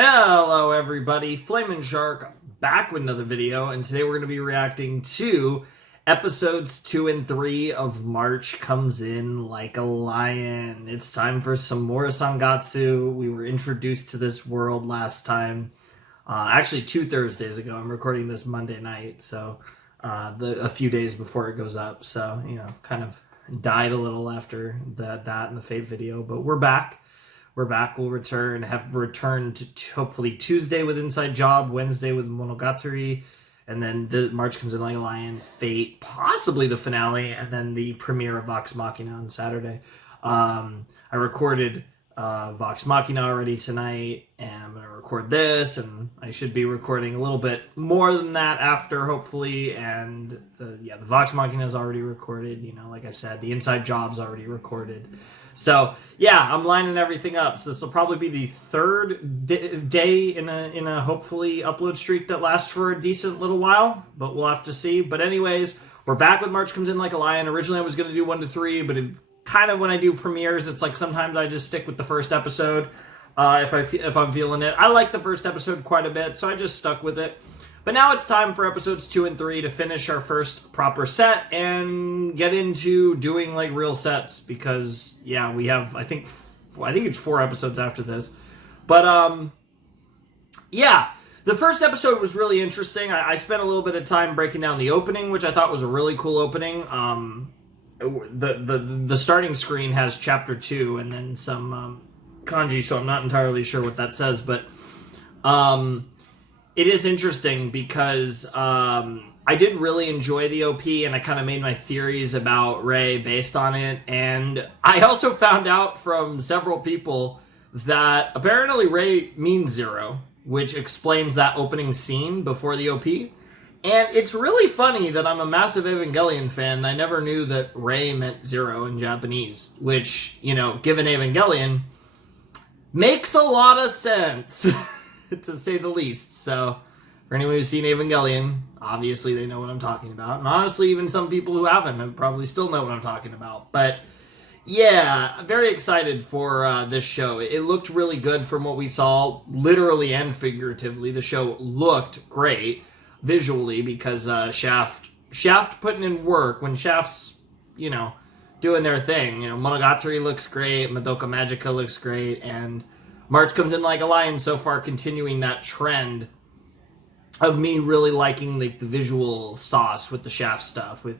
Hello everybody, Flamin' Shark back with another video, and today we're going to be reacting to episodes 2 and 3 of March Comes In Like a Lion. It's time for some more Sangatsu. We were introduced to this world last time, actually 2 Thursdays ago. I'm recording this Monday night, so a few days before it goes up, so, kind of died a little after that and the Fate video, but we're back. We'll have returned to hopefully Tuesday with Inside Job, Wednesday with Monogatari, and then the March Comes In Like a Lion, Fate, possibly the finale, and then the premiere of Vox Machina on Saturday. I recorded Vox Machina already tonight, and I'm going to record this, and I should be recording a little bit more than that after, hopefully, and the Vox Machina is already recorded, like I said, the Inside Job's already recorded. So, yeah, I'm lining everything up. So this will probably be the third day in a hopefully upload streak that lasts for a decent little while, but we'll have to see. But anyways, we're back with March Comes In Like a Lion. Originally I was going to do 1 to 3, but kind of when I do premieres, it's like sometimes I just stick with the first episode if I'm feeling it. I like the first episode quite a bit, so I just stuck with it. But now it's time for episodes 2 and 3 to finish our first proper set and get into doing like real sets because we have I think it's 4 episodes after this. But the first episode was really interesting. I spent a little bit of time breaking down the opening, which I thought was a really cool opening. The starting screen has chapter 2 and then some kanji, so I'm not entirely sure what that says, but it is interesting because I did really enjoy the OP, and I kind of made my theories about Rei based on it. And I also found out from several people that apparently Rei means 0, which explains that opening scene before the OP. And it's really funny that I'm a massive Evangelion fan, and I never knew that Rei meant 0 in Japanese, which, given Evangelion, makes a lot of sense. To say the least. So, for anyone who's seen Evangelion, obviously they know what I'm talking about. And honestly, even some people who haven't probably still know what I'm talking about. But, yeah, I'm very excited for this show. It looked really good from what we saw, literally and figuratively. The show looked great visually because Shaft putting in work when Shaft's, doing their thing. Monogatari looks great, Madoka Magica looks great, and March Comes In Like a Lion so far continuing that trend of me really liking the visual sauce with the Shaft stuff, with,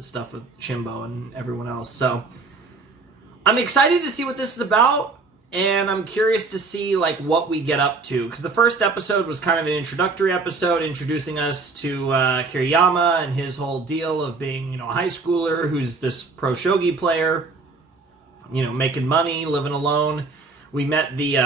stuff with Shimbo and everyone else. So I'm excited to see what this is about, and I'm curious to see, what we get up to. Because the first episode was kind of an introductory episode, introducing us to Kiriyama and his whole deal of being, a high schooler who's this pro Shogi player, making money, living alone. We met the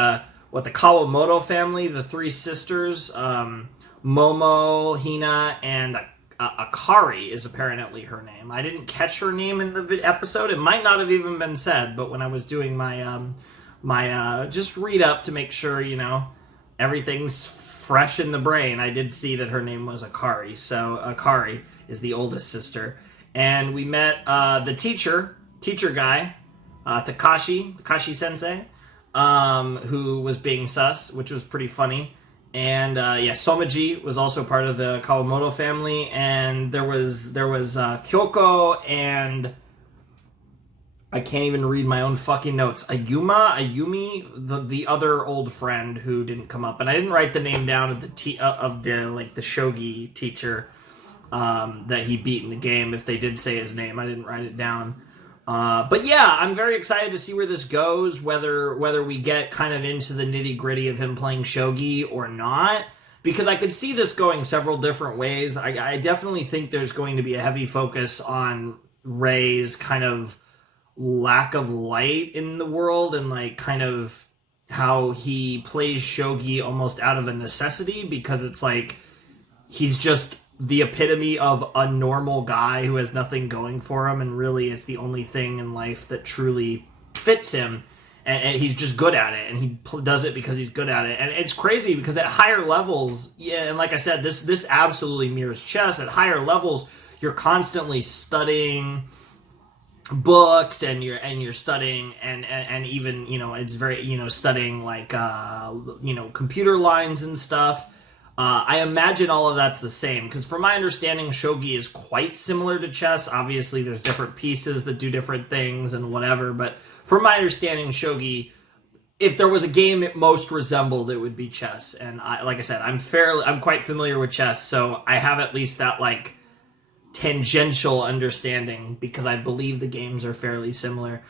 Kawamoto family, the 3 sisters, Momo, Hina, and Akari is apparently her name. I didn't catch her name in the episode. It might not have even been said, but when I was doing my just read up to make sure, everything's fresh in the brain, I did see that her name was Akari. So Akari is the oldest sister. And we met the teacher guy, Takashi Sensei. Who was being sus, which was pretty funny. And Somaji was also part of the Kawamoto family, and there was Kyoko and I can't even read my own fucking notes. Ayumi, the other old friend who didn't come up, and I didn't write the name down of the Shogi teacher that he beat in the game. If they did say his name, I didn't write it down. But yeah, I'm very excited to see where this goes, whether we get kind of into the nitty-gritty of him playing Shogi or not, because I could see this going several different ways. I definitely think there's going to be a heavy focus on Rei's kind of lack of light in the world and kind of how he plays Shogi almost out of a necessity, because it's he's just the epitome of a normal guy who has nothing going for him, and really it's the only thing in life that truly fits him, and he's just good at it, and he does it because he's good at it. And it's crazy because at higher levels, and like I said, this absolutely mirrors chess. At higher levels, you're constantly studying books and you're studying and even, you know, it's very, you know, studying like you know, computer lines and stuff. I imagine all of that's the same, because from my understanding, shogi is quite similar to chess. Obviously there's different pieces that do different things and whatever, but from my understanding, shogi, if there was a game it most resembled, it would be chess. And like I said, I'm quite familiar with chess, so I have at least that like tangential understanding, because I believe the games are fairly similar,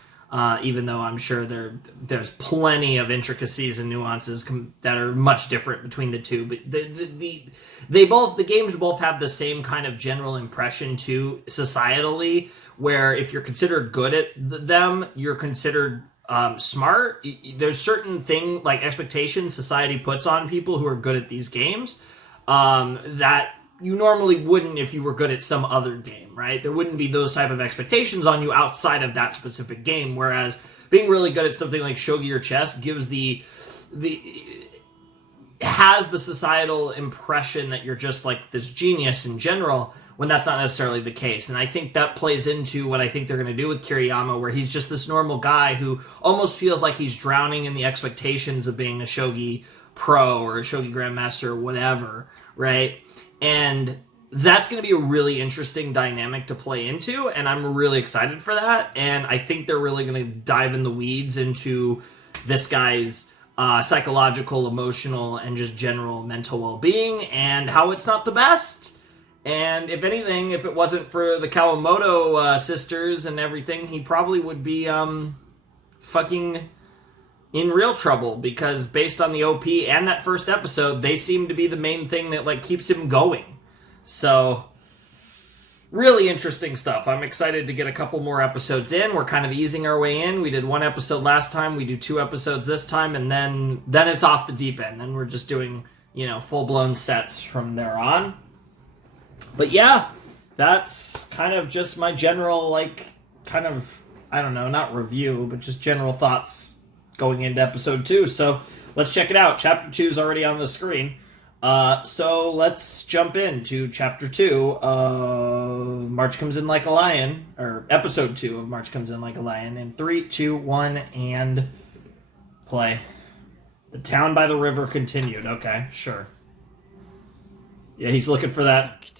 even though I'm sure there's plenty of intricacies and nuances that are much different between the two. But the games both have the same kind of general impression too, societally, where if you're considered good at them, you're considered smart. There's certain thing like expectations society puts on people who are good at these games that you normally wouldn't if you were good at some other game, right? There wouldn't be those type of expectations on you outside of that specific game, whereas being really good at something like shogi or chess gives has the societal impression that you're just like this genius in general, when that's not necessarily the case. And I think that plays into what I think they're going to do with Kiriyama, where he's just this normal guy who almost feels like he's drowning in the expectations of being a shogi pro or a shogi grandmaster or whatever, right? And that's going to be a really interesting dynamic to play into, and I'm really excited for that. And I think they're really going to dive in the weeds into this guy's psychological, emotional, and just general mental well-being, and how it's not the best. And if anything, if it wasn't for the Kawamoto sisters and everything, he probably would be fucking in real trouble, because based on the OP and that first episode, they seem to be the main thing that like keeps him going. So really interesting stuff. I'm excited to get a couple more episodes in. We're kind of easing our way in. We did 1 episode last time, we do 2 episodes this time, and then it's off the deep end. Then we're just doing, you know, full-blown sets from there on. But yeah, that's kind of just my general, like, kind of, I don't know, not review, but just general thoughts going into episode 2. So let's check it out. Chapter 2 is already on the screen. So let's jump into chapter 2 of March Comes In Like a Lion, or episode 2 of March Comes In Like a Lion. In 3, 2, 1, and play. The town by the river continued. Okay, sure. Yeah, he's looking for that.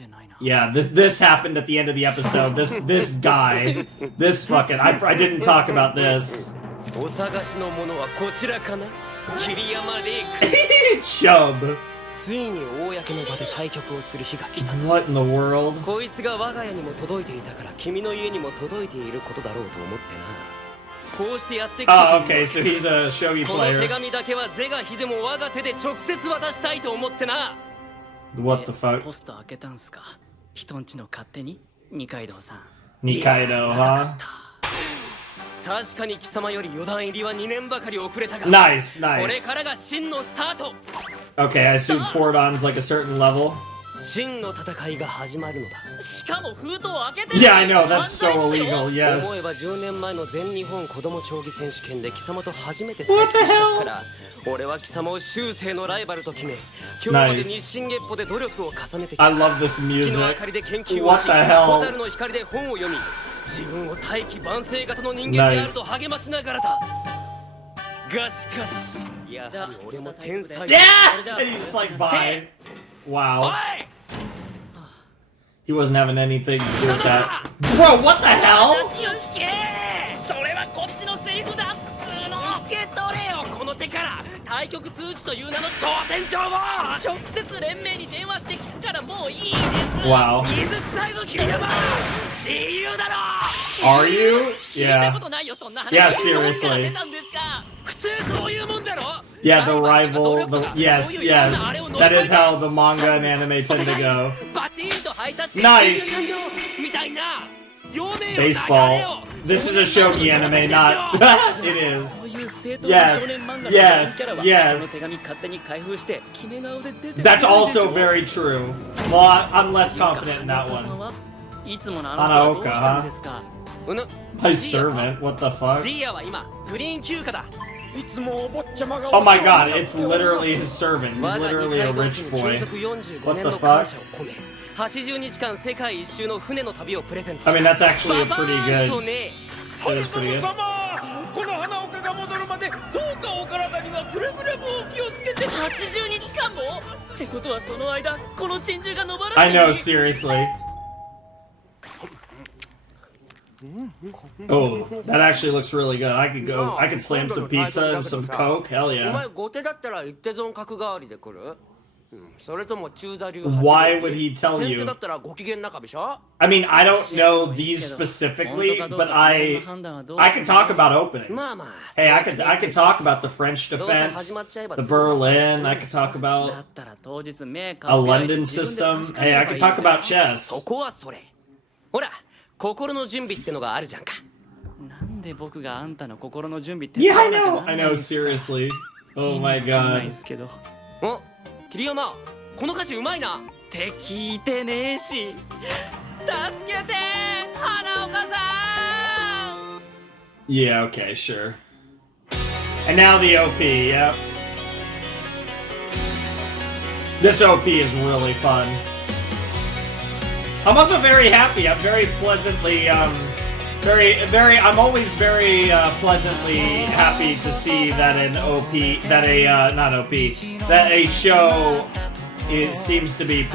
Yeah, this happened at the end of the episode. This guy, this fucking, I didn't talk about this. Chub. What in the world? Oh, okay, so he's a shogi player. What the fuck? Nikaido, huh? Nice, nice. Okay, I assume Fordon's like a certain level. Yeah, I know, that's so illegal, yes. What the hell? Nice. I love this music. What the hell? Nice. Yeah! And he's just like, bye. Wow. He wasn't having anything to do with that. Bro, what the hell? Wow. Are you? Yeah. Yeah, seriously. Yeah, the rival. Yes, yes. That is how the manga and anime tend to go. Nice! Baseball. This is a shogi anime, not... It is. Yes, yes, yes. That's also very true. Well, I'm less confident in that one. Hanaoka, huh? My servant, what the fuck? Oh my god, it's literally his servant. He's literally a rich boy. What the fuck? I mean, that's actually a pretty good It was pretty good. この花岡が戻るまでどうかお体にはくれぐれもお気をつけて。80日間もってことはその間この珍獣が野放しに。 I know, seriously. Oh, that actually looks really good. I could slam some pizza and some Coke. Hell お yeah. 前後手だったら一手損角代わりで来る？それとも中座流 Why would he tell 先 you? 手だったらご機嫌中でしょ？ I mean, I don't know these specifically, but I can talk about openings. まあまあ。 Hey, I could talk about the French defense, the Berlin. I could talk だ about ったら当日目 a London system. Hey, I could talk about そ chess. こはそれ。ほら、心の準備ってのがあるじゃんか。なんで僕があんたの心の準備って Yeah, I know. I know. Seriously. Oh my ないん god. ですけど。お、桐山、この歌詞うまいな。って聞いてねえし。助けて花岡さん。 Yeah. Okay. Sure. And now the OP. Yep. This OP is really fun. I'm also very happy. I'm very pleasantly, I'm always very pleasantly happy to see that that a show seems to be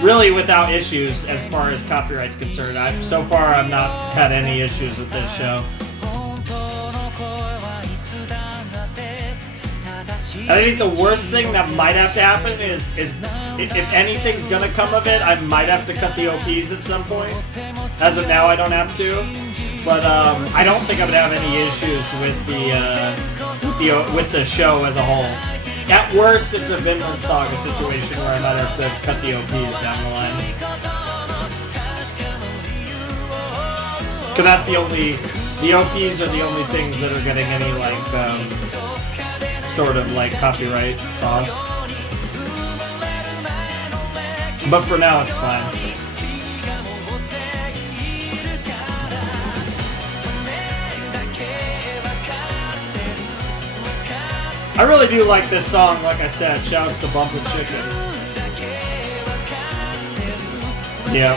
really without issues as far as copyright's concerned. So far, I've not had any issues with this show. I think the worst thing that might have to happen is if anything's gonna come of it, I might have to cut the OPs at some point. As of now, I don't have to, but I don't think I would have any issues with the show as a whole. At worst, it's a Vinland Saga situation where I might have to cut the OPs down the line. Cause that's the OPs are the only things that are getting any sort of copyright sauce. But for now, it's fine. I really do like this song, like I said. Shouts to Bump and Chicken. Yeah.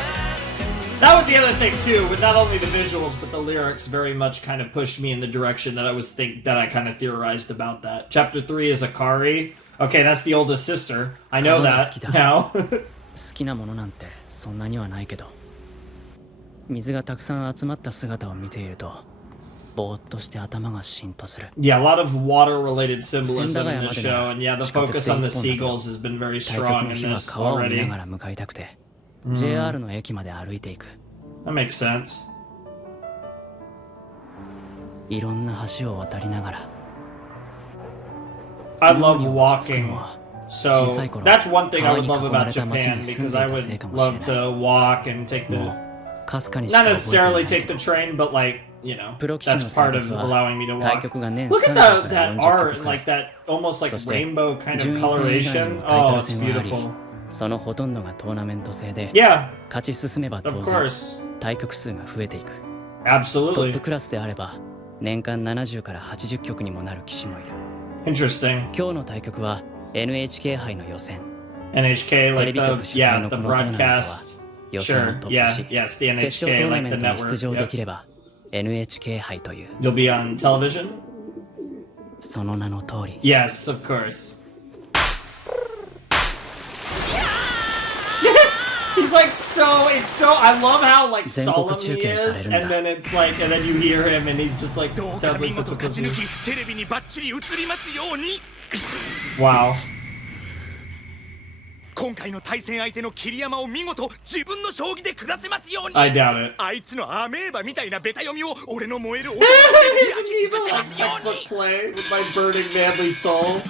That was the other thing too, with not only the visuals but the lyrics very much kind of pushed me in the direction that I kind of theorized about that. Chapter 3 is Akari. Okay, that's the oldest sister. I know that now. 好きなものなんてそんなにはないけど、水がたくさん集まった姿を見ているとぼーっとして頭がシーンとする。 Yeah, a lot of water-related symbolism in this show, and yeah, the focus on the seagulls has been very 対局 strong の in 日は this 川を見な already. がら向かいたくて、JR の駅まで歩いていく。 That makes sense. いろんな橋を渡りながら。 I love walking. So that's one thing I would love about Japan, because I would love to walk and take the, かすかにしか not 覚えてい necessarily ないけ take ど the train, but that's part of は allowing me to 対 walk. 局が年 Look at 30から that 40 art, 局くら like い。 that almost like そして rainbow kind of 順位戦以外に coloration. もタイト Oh, ル it's 戦があり、 beautiful. そのほとんどがトーナメント制で、 Yeah, 勝ち進めば of 当然 course. 対局数が増えていく。トッ Absolutely. プクラスであれば年間70から80局にもなる棋士もいる。 Interesting. 今日の対局は NHK 杯の予選。 NHK, テレ like ビ局主催 yeah, の the このトーナメントは broadcast. 予選を Sure, 突 yeah, 破し、 yes, the 決勝ト NHK, ーナ like メ the ントに出 network. 場で Yep. きれば NHK 杯という、 You'll be on television? その名の通り。 Yes, of course. He's like I love how like solemn he is, and then it's like, and then you hear him and he's just like, どう sounds か like 見 such 事 a 勝ち抜 pussy. きテレビにバッチリ映りますように。 Wow. 今回の対戦相手の桐山を見事自分の将棋で下せますように。 I doubt it. あいつのアメーバみたいなベタ読みを俺の燃える男 He's で an 焼き尽く evil しますよう textbook に。 play with my burning manly soul.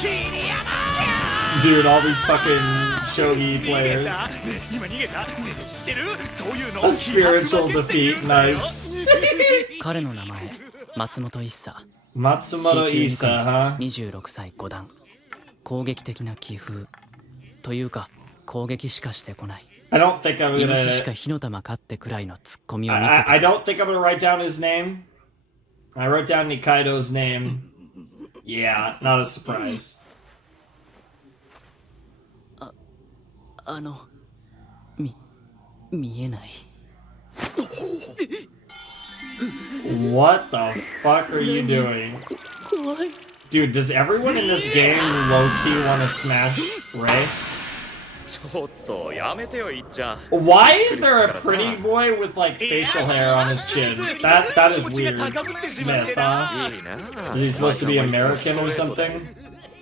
桐山 Dude, all these fucking shogi 逃げ players. たね今逃げたね知ってるそういうの A spiritual defeat, nice. 彼の名前松本一茶。 Matsumoto Issa, huh? 26歳5段。攻撃的な棋風というか攻撃しかしてこない。 I don't think I'm イノシシか gonna. 火の玉かってくらいのツッコミを見せて I don't think I'm gonna write down his name. I wrote down Nikaido's name. Yeah, not a surprise. あのみ見えない。 What the fuck are you doing? 怖い。 Dude, does everyone in this game low-key want to smash Ray? ちょっとやめてよいっちゃん。 Why is there a pretty boy with like facial hair on his chin? That is weird. Smith, huh? いいな。 Is he supposed to be American or something?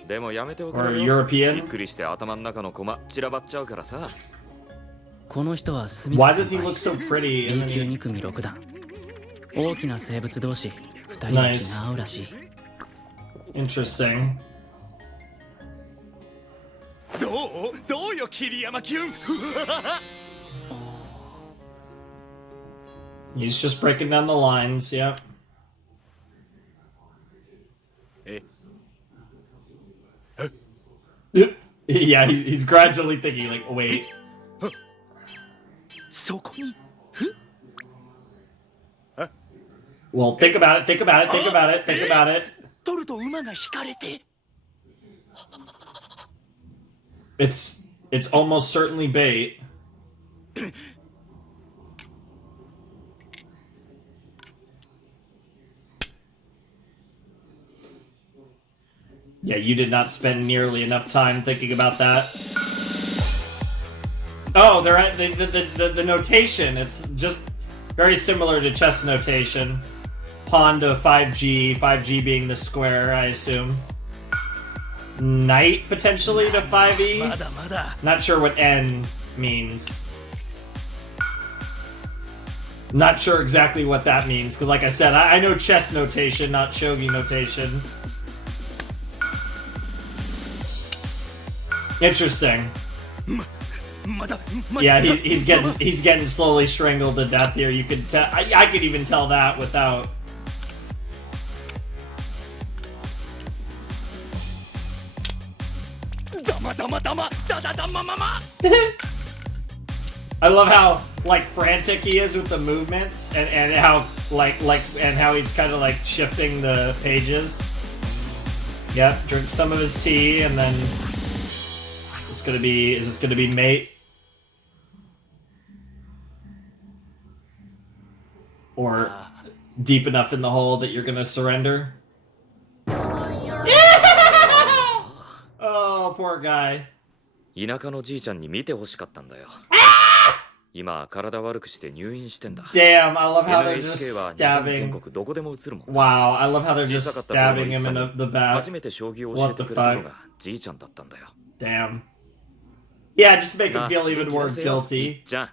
でもやめておく Or れよ。 European? びっくりして頭の中のコマ散らばっちゃうからさ。この人はスミス Why does 先 he 輩 look so pretty? B And 級 then 2組6段。大きな生物同士2人は気が合うらしい。 interesting. どうよ桐山キュン。 He's just breaking down the lines, yep. え Yeah, he's gradually thinking, like, wait. そこに Well, think about it, think about it, think about it, think about it. 取ると馬が引かれて。 It's almost certainly bait. Yeah, you did not spend nearly enough time thinking about that. Oh, they're at the notation. It's just very similar to chess notation. Pawn to 5G, 5G being the square, I assume. Knight potentially to 5E. まだまだ。 Not sure what N means. Not sure exactly what that means, because like I said, I know chess notation, not shogi notation. Interesting. まだ。 Yeah, he's getting slowly strangled to death here. You could tell. I could even tell that without. I love how like frantic he is with the movements and how and how he's kind of like shifting the pages. Yep, drink some of his tea and then is this gonna be mate? Or deep enough in the hole that you're gonna surrender? Oh, poor guy. 田舎のじいちゃんに見てほしかったんだよ。今体悪くして入院してんだ。 Damn, I love how they're NHK just は日本全 stabbing. 国どこでも映るもん。 Wow, I love how they're 小 just さかった頃 stabbing の一 him 茶 in に the back. 初めて将棋を教えてくれたのがじいちゃんだったんだよ。 Damn. Yeah, just to make him な feel even 元気 more 出せよいっ guilty. ちゃん。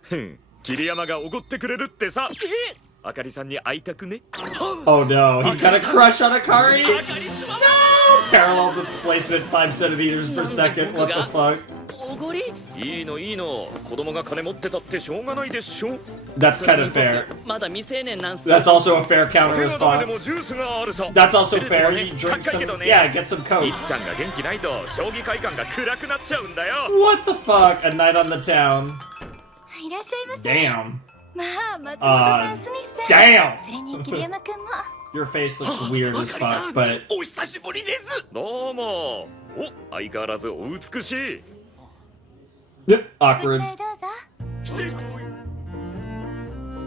ふん、桐山がおごってくれるってさ。あかりさんに会いたくね。 Oh no, he's got a crush on Akari? No! Parallel displacement 5 centimeters per second. What the fuck? おごり？いいのいいの。子供が金持ってたってしょうがないでしょ。 That's kind of fair. まだ未成年なんす。 That's also a fair counter 酒がダメでも response. ジュースがあるさ。 That's also フルーツ fair. もね You drink 高いけど some. ね。 Yeah, get some coke. いっちゃんが元気ないと将棋会館が暗くなっちゃうんだよ。 What the fuck? A night on the town. いらっしゃいませ。 Damn. まあ、松本さん、スミスさん。 Damn! それに桐山くんも。 Your face looks weird as fuck, but お久しぶりです。どうも。お、相変わらずお美しい。こち awkward. らへどうぞ。失礼します。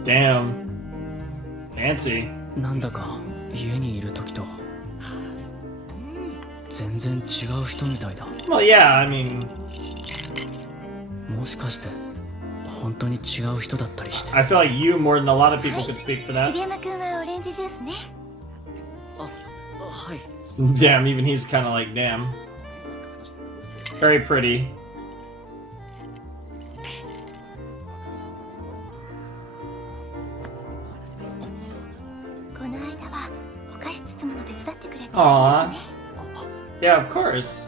Damn. Fancy. なんだか家にいる時と全然違う人みたいだ。 Well, yeah, I mean, もしかして本当に違う人だったりして。 I feel like you more than a lot of people could speak for that. 桐山くんはオレンジジュースね。はい。 Damn, even he's kind of like, damn. Very pretty. この間はお菓子包むの手伝ってくれて Aw. Yeah, of course.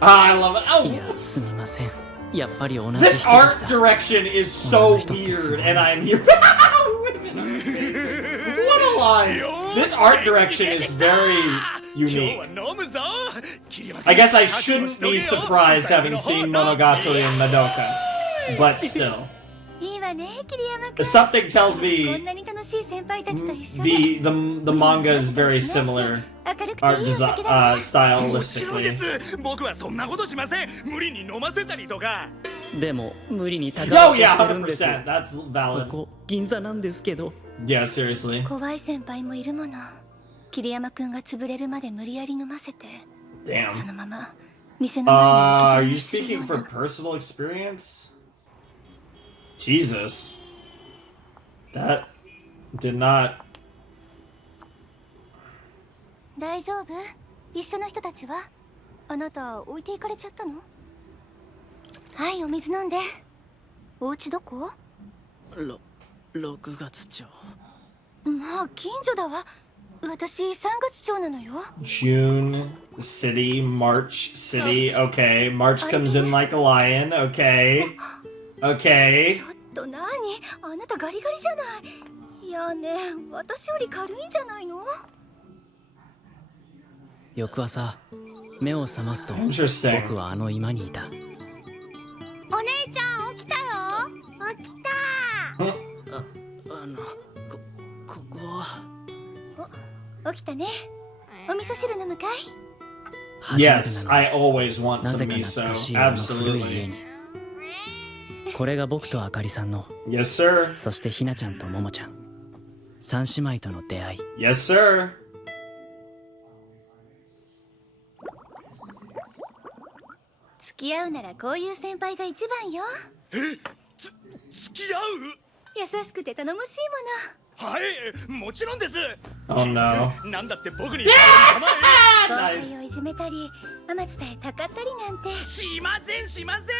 Ah, I love it. いや Oh, すみません。やっぱり同じ this 人でし art た。 direction is so weird, and I'm here. What a line! This art direction is very 今日 unique. は飲むぞ。 I guess I shouldn't be surprised having seen Monogatari and Madoka, but still. いいわわね、桐山くん。 Something tells こ me んなに楽しい先輩たちと一緒に the manga is very similar 明るくて art いいお酒だね。もちろんで stylistically. す。僕はそんなことしません。無理に飲ませたりとか。でも無理に高 No, く yeah, してるんですよ。 100%. That's こ valid. こ銀座なんですけど。 Yeah, seriously. 怖い先輩もいるもの。桐山くんが潰れるまで無理やり飲ませて、そ Damn. のまま店の前に置き去 Are り you にするよ speaking う from な。 personal experience? Jesus. That did not. 大丈夫？一緒の人たちは？あなた置いていかれちゃったの？はい、お水飲んで。お家どこ？6月町。まあ近所だわ。私3月町なのよ。 June City, March City. Okay, March comes in like a lion. Okay. ち Okay. ょっと何？あなたガリガリじゃない。いやね、私より軽いんじゃないの？翌朝目を覚ますと Interesting. 僕はあの居間にいた。お姉ちゃん起きたよ。起きた。ここは起きたね。お味噌汁飲むかい？初めてな Yes, の。 I always want な some ぜか懐かし miso. いあの古い家 Absolutely. に。これが僕とあかりさんの、 Yes, sir. そしてひなちゃんとももちゃん、三姉妹との出会い。 Yes, sir. 付き合うならこういう先輩が一番よ。付き合う？優しくて頼もしいはい、もちろんです。 Oh no. なんだって僕にもの。後 Nice. 輩をいじめたり、甘伝えたかったりなんて。しませんしません。すい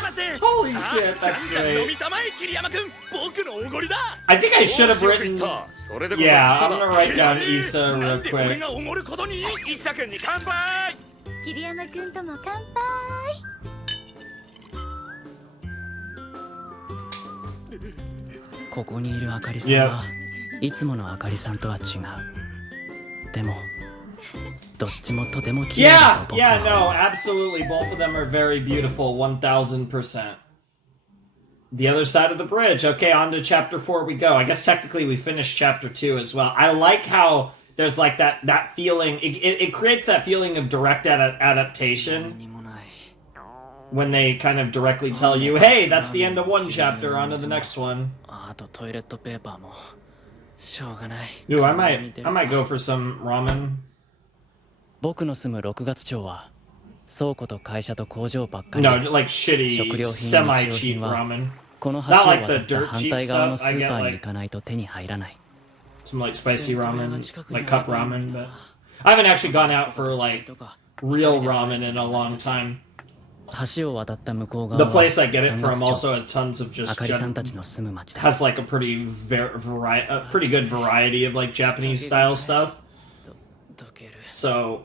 ません。 Holy さあ shit, that's じゃんじゃん飲 great. みたまえ桐山くん。僕のおごりだ。 I think I should have written. それでこそ Yeah, 草 I'm だ gonna write down Issa な real んで俺 quick. がおごることに？イサ君に乾杯。桐山くんとも乾杯。ここにいるあかりさんはいつものあかりさんとは違う。でもどっちもとても綺麗だ Yeah, と僕 yeah, は no, absolutely. Both of them are very beautiful, 1000%. The other side of the bridge. Okay, on to chapter 4 we go. I guess technically we finished chapter 2 as well. I like how there's like that feeling. It creates that feeling of direct adaptation 何もない。 when they kind of directly tell you, hey, that's the end of one chapter, on to the next one. あとトイレットペーパーもしょうがない。 Ooh, I might go for some ramen. 僕の住む6月町は倉庫と会社と工場ばっかり No, で、 like shitty, 食料品、 semi 日用 cheap 品は ramen. この橋を Not 渡 like っ the た dirt 反 cheap 対側の stuff. ス I ー get パーに like 行かないと手に入らない。 some like spicy ramen, like cup ramen, but I haven't actually gone out for like real ramen in a long time. 橋を渡った向こう The 側は place I get it 3 from 月 also 町。 has tons of あ just かりさんたちの住む町だ。 has like a pretty pretty good variety of like Japanese style stuff. 溶ける。 So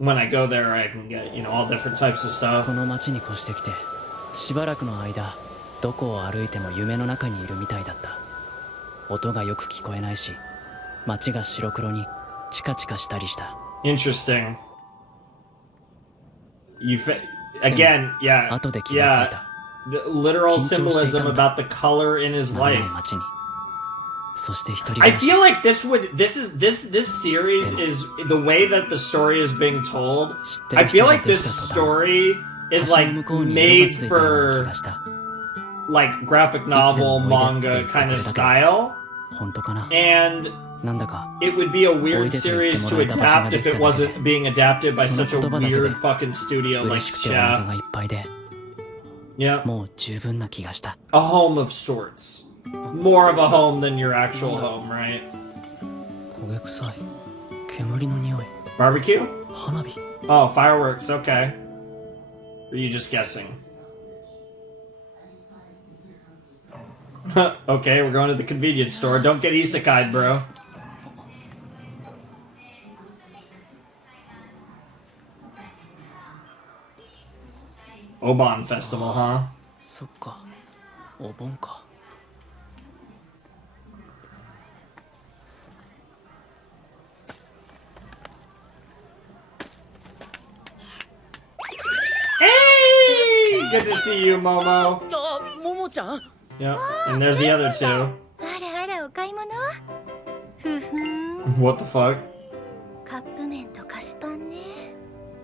when I go there, I can get all different types of stuff. この町に越してきてしばらくの間どこを歩いても夢の中にいるみたいだった。音がよく聞こえないし街が白黒にチカチカしたりした。 Interesting. Again, yeah, 後で気がつい yeah. た。 The literal 緊張していたんだ。 symbolism about the color in his 長い life. 街に。そして一人 I 暮らし。 feel like this series is the way that the story is being told. I feel like this story is 橋 like の向こうに色 made がついたような気 for がした。 like graphic novel, manga kind of style, 本当かな。 and なんだか it would be a weird series to adapt if it wasn't being adapted by such a weird fucking studio like 嬉しくてお腹 Shaft. がいっぱいで Yeah, もう十分な気がした。 a home of sorts. More of a home than your actual home, right? 焦げ臭い。煙の匂い。 Barbecue? 花火。 Oh, fireworks. Okay. Or are you just guessing? Okay, we're going to the convenience store. Don't get isekai'd, bro. Oban Festival, huh? そっか。お盆か。 Hey! Good to see you, Momo. あ、ももちゃん。Yep. And there's the other two. あらあらお買い物ふふん What the fuck? カップ麺と菓子パンね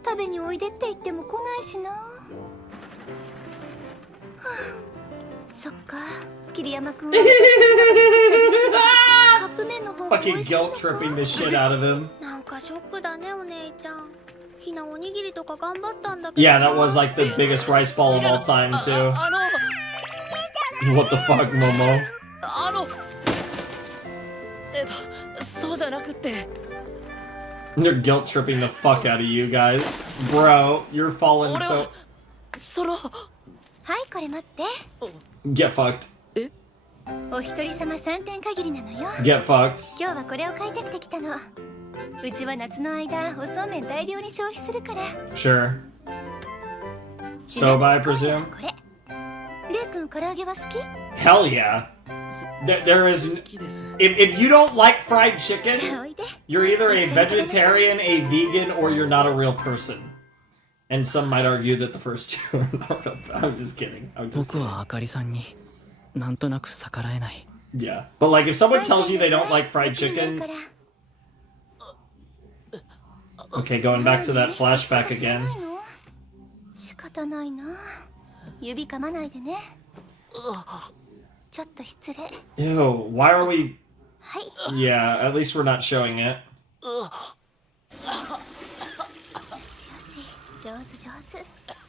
食べにおいでって言っても来ないしな、はあ、そっか桐山くんはカップ麺の方が美 Fucking 味しいの guilt か tripping the shit out of him. なんかショックだねお姉ちゃんひなおにぎりとか頑張ったんだけど Yeah, that was like the biggest rice ball of all time, too. あの What the fuck, Momo? そうじゃなくって They're guilt tripping the fuck out of you guys. Bro, you're falling 俺 so. はそのはいこれ待って Get fucked. お一人様3点限りなのよ Get fucked. 今日はこれを買いたくて来たのうちは夏の間おそうめん大量に消費するから Sure. Soba, I presume? これレイ君唐揚げは好き Hell yeah. There is. 好きです If you don't like fried じゃ chicken, あおいで you're either a vegetarian, a vegan, or you're not a real person. And some might argue that the first two are not real. I'm just kidding. I'm just 僕はあかりさんになんとなく逆らえない yeah. But like, if someone tells you they don't like fried chicken, okay, going back to that flashback again. 仕方ないな指噛まないでねちょっと失礼 Ew, why are we? はい Yeah, at least we're not showing it. よし上手上手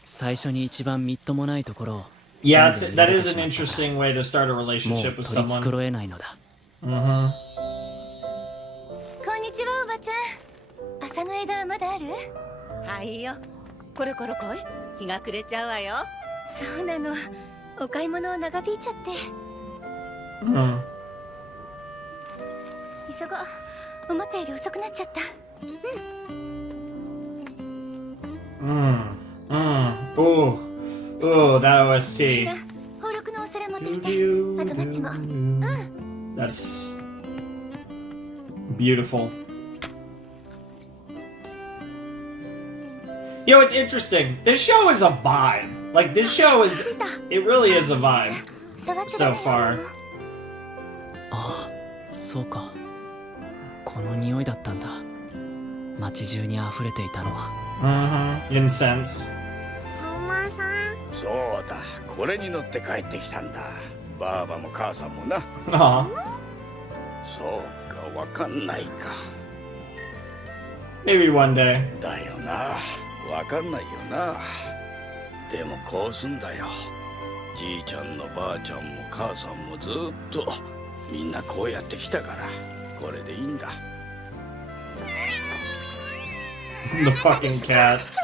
最初に一番みっともないところを Yeah, 全部 that 見られ is て an しまった interesting way to start a もう relationship 取 with り someone. 繕えないのだ Mm-hmm. こんにちはおばちゃん朝の枝まだあるはいよこれこれ来い日が暮れちゃうわよそうなのお買い物を長引いちゃって Mm. 急ごう思ったより遅くなっちゃった Ooh. Ooh, that みん OST. な宝禄のお皿持ってきて You あとマッチも That's beautiful. You know, it's interesting. This show is a vibe. Like, this show is. It really is a vibe 触っちゃダ so メよ far. ああそうかこの匂いだったんだ街中に溢れていたのは Incense. そうだこれに乗って帰ってきたんだばあばも母さんもな Aw. そうかわかんないか Maybe one day. だよなわかんないよなでもこうすんだよじいちゃんのばあちゃんも母さんもずっとみんなこうやってきたからこれでいいんだ The fucking cats.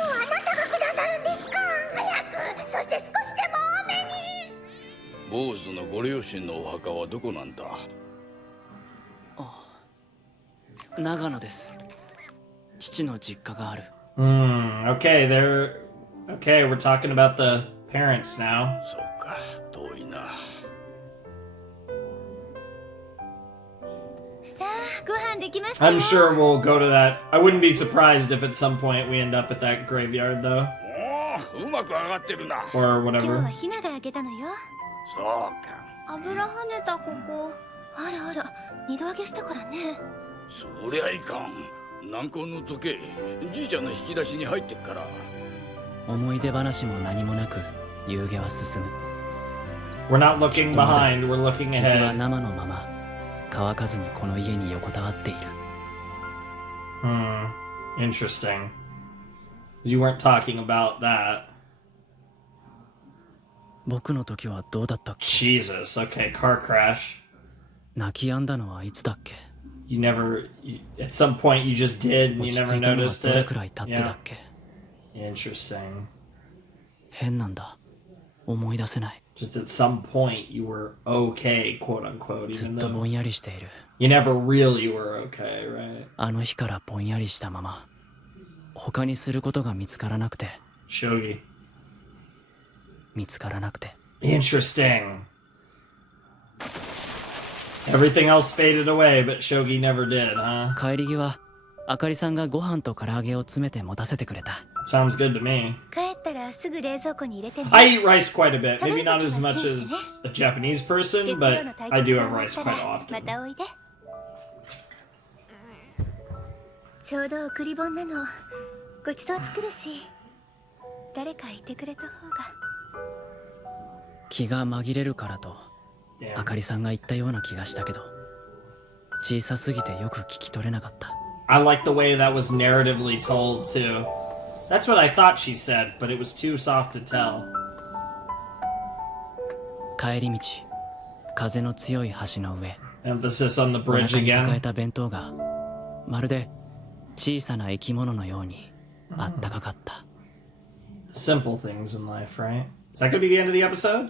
坊主のご両親のお墓はどこなんだ長野です父の実家がある Okay, they're. Okay, we're talking about the parents now. そうか遠いなさあご飯できましたよ I'm sure we'll go to that. I wouldn't be surprised if at some point we end up at that graveyard, though. おおうまく上がってるな Or 今日は whatever. ひながあげたのよそうか油跳ねたここあらあら二度揚げしたからねそりゃいかん南高の時計じいちゃんの引き出しに入ってっから思い出話も何もなく夕げは進む We're not looking behind, we're looking 傷は ahead. 生のまま乾かずにこの家に横たわっている Interesting. You weren't talking about that. 僕の時はどうだったっけ Jesus. Okay, car crash. 泣き止んだのはいつだっけ You never. At some point, you just did, and 落 you ち never 着いたのは noticed どれ it. くらい経ってだ Yeah. っけ Interesting. 変なんだ思い出せない Just at some point, you were okay, quote unquote, ず even っとぼ though んやりしている you never really were okay, right? あの日からぼんやりしたまま他にすることが見つからなくて Shogi. 見つからなくて Interesting. Everything else faded away, but Shogi never did, huh? 帰り際あかりさんがご飯と唐揚げを詰めて持たせてくれた Sounds good to me. 帰っったらすぐ冷蔵庫に入れてね。 I eat rice quite a bit. Maybe not as much as a Japanese person, but I do have rice quite ま often. たおいで。ちょうど送り本なの。ごちそう作るし、誰かいてくれた方が。気が紛れるからと Damn. あかりさんが言ったような気がしたけど、小さすぎてよく聞き取れなかった。 I like the way that was narratively told too. That's what I thought she said, but it was too soft to tell. 帰り道、風の強い橋の上、 Emphasis on the お bridge 腹に抱え again. た弁当がまるで小さな生き物のようにあったかかった。 Simple things in life, right? Is that gonna be the end of the episode?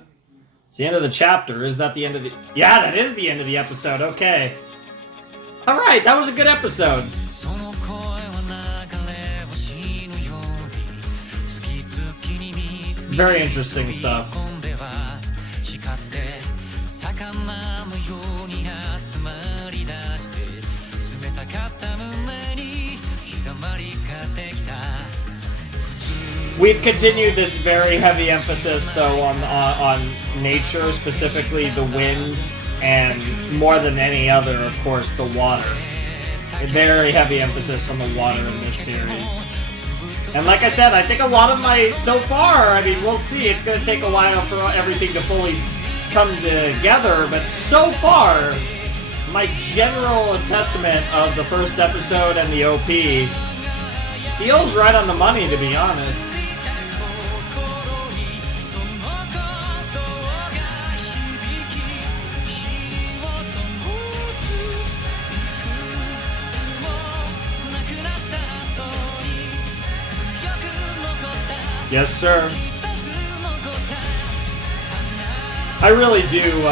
It's the end of the chapter. Is that the end of the... Yeah, that is the end of the episode. Okay. Alright, that was a good episode. Very interesting stuff. We've continued this very heavy emphasis, though, on nature, specifically the wind, and more than any other, of course, the water. A very heavy emphasis on the water in this series. And like I said, I think a lot of my... So far, I mean, we'll see. It's going to take a while for everything to fully come together, but so far, my general assessment of the first episode and the OP feels right on the money, to be honest. Yes, sir. I really do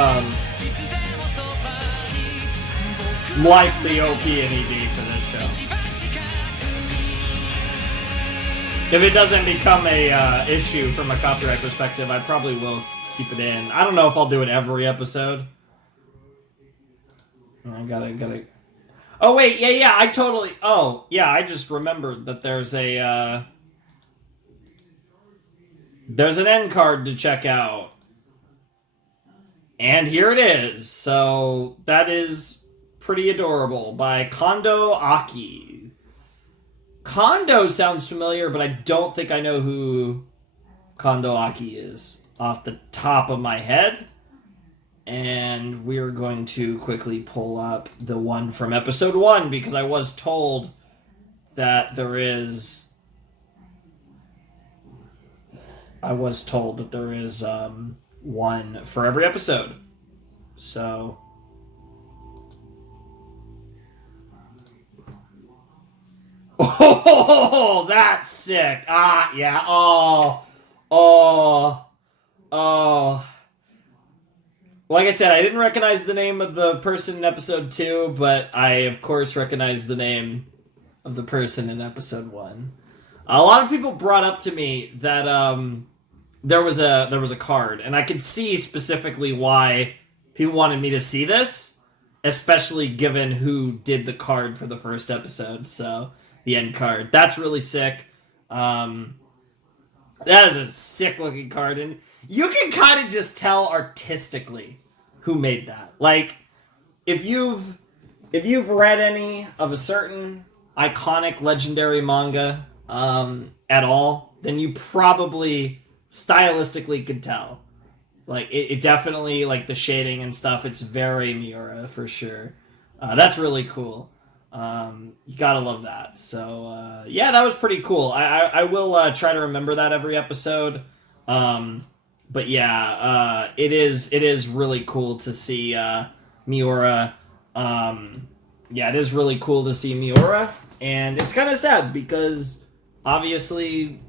like the OP and ED for this show. If it doesn't become a issue from a copyright perspective, I probably will keep it in. I don't know if I'll do it every episode. I gotta. Oh wait, yeah, I totally. Oh yeah, I just remembered that there's a. There's an end card to check out. And here it is. So that is pretty adorable by Kondo Aki. Kondo sounds familiar, but I don't think I know who Kondo Aki is off the top of my head. And we're going to quickly pull up the one from episode 1 because I was told that there is... one for every episode. So... Oh, that's sick. Ah, yeah. Oh. Like I said, I didn't recognize the name of the person in episode 2, but I, of course, recognize the name of the person in episode 1. A lot of people brought up to me that there was a card, and I could see specifically why people wanted me to see this, especially given who did the card for the first episode. So the end card, that's really sick. That is a sick looking card, and you can kind of just tell artistically who made that. Like, if you've read any of a certain iconic legendary manga at all, then you probably stylistically could tell. Like, it definitely, like, the shading and stuff, it's very Miura for sure. That's really cool. You gotta love that. So, yeah, that was pretty cool. I will try to remember that every episode. But yeah, it is really cool to see Miura. Yeah, it is really cool to see Miura. And it's kind of sad because, obviously,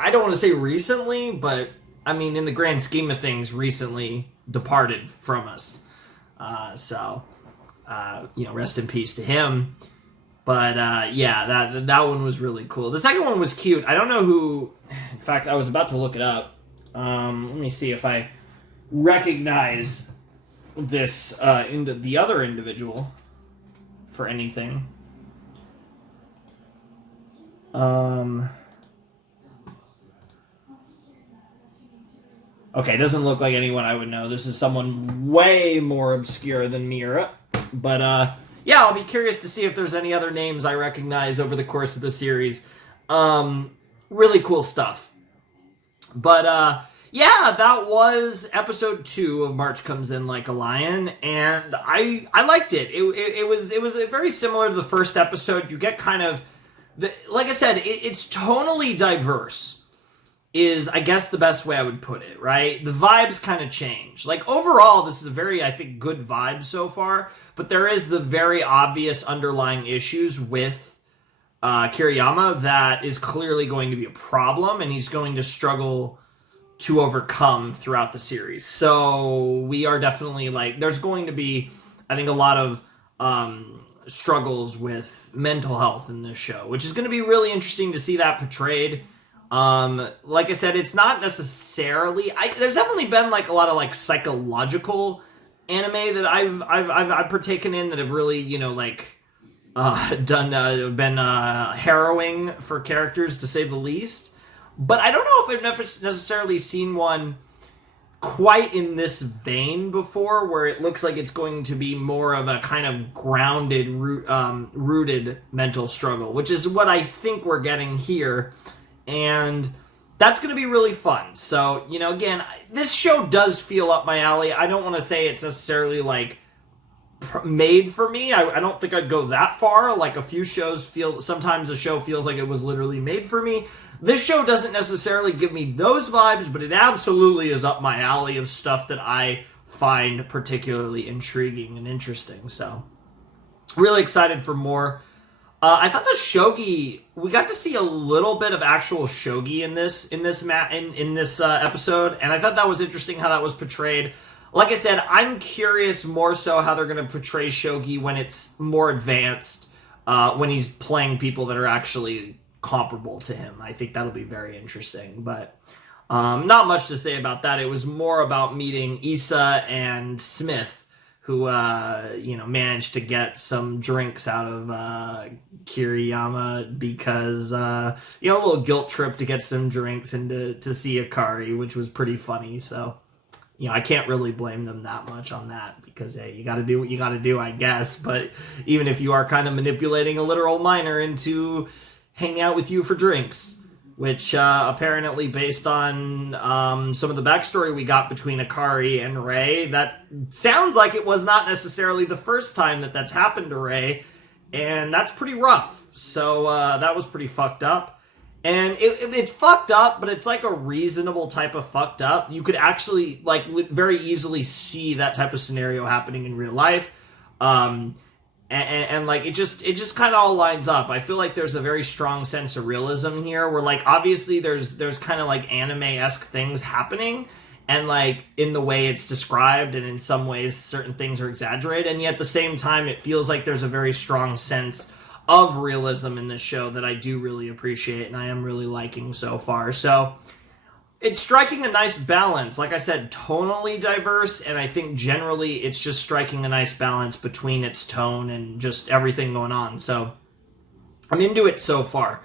I don't want to say recently, but, I mean, in the grand scheme of things, recently departed from us. So, rest in peace to him. But, yeah, that one was really cool. The second one was cute. I don't know who... In fact, I was about to look it up. Let me see if I recognize this the other individual for anything. Okay, doesn't look like anyone I would know. This is someone way more obscure than Mira. But, yeah, I'll be curious to see if there's any other names I recognize over the course of the series. Really cool stuff. But, yeah, that was episode 2 of March Comes In Like a Lion, and I liked it. It was very similar to the first episode. You get kind of, like I said, it's tonally diverse, is, I guess, the best way I would put it, right? The vibes kind of change. Like, overall, this is a very, I think, good vibe so far, but there is the very obvious underlying issues with Kiriyama that is clearly going to be a problem, and he's going to struggle to overcome throughout the series. So we are definitely, like, there's going to be, I think, a lot of struggles with mental health in this show, which is going to be really interesting to see that portrayed. Like I said, it's not necessarily, there's definitely been like a lot of like psychological anime that I've partaken in that have really, you know, like been harrowing for characters, to say the least. But I don't know if I've necessarily seen one quite in this vein before, where it looks like it's going to be more of a kind of grounded, rooted mental struggle, which is what I think we're getting here. And that's going to be really fun. So, you know, again, this show does feel up my alley. I don't want to say it's necessarily, like, made for me. I don't think I'd go that far. Like, a few shows sometimes a show feels like it was literally made for me. This show doesn't necessarily give me those vibes, but it absolutely is up my alley of stuff that I find particularly intriguing and interesting. So, really excited for more. I thought the shogi, we got to see a little bit of actual shogi in this episode, and I thought that was interesting how that was portrayed. Like I said, I'm curious more so how they're going to portray shogi when it's more advanced, when he's playing people that are actually comparable to him. I think that'll be very interesting, but not much to say about that. It was more about meeting Issa and Smith, who, you know, managed to get some drinks out of Kiriyama because, you know, a little guilt trip to get some drinks and to see Akari, which was pretty funny. So, you know, I can't really blame them that much on that because, hey, you gotta do what you gotta do, I guess. But even if you are kind of manipulating a literal minor into hanging out with you for drinks, which apparently, based on some of the backstory we got between Akari and Rei, that sounds like it was not necessarily the first time that that's happened to Rei, and that's pretty rough. So that was pretty fucked up. And it's fucked up, but it's like a reasonable type of fucked up. You could actually, like, very easily see that type of scenario happening in real life. And like, it just kind of all lines up. I feel like there's a very strong sense of realism here, where, like, obviously there's kind of like anime-esque things happening, and like in the way it's described, and in some ways certain things are exaggerated, and yet at the same time it feels like there's a very strong sense of realism in this show that I do really appreciate, and I am really liking so far. So it's striking a nice balance. Like I said, tonally diverse, and I think generally it's just striking a nice balance between its tone and just everything going on. So I'm into it so far.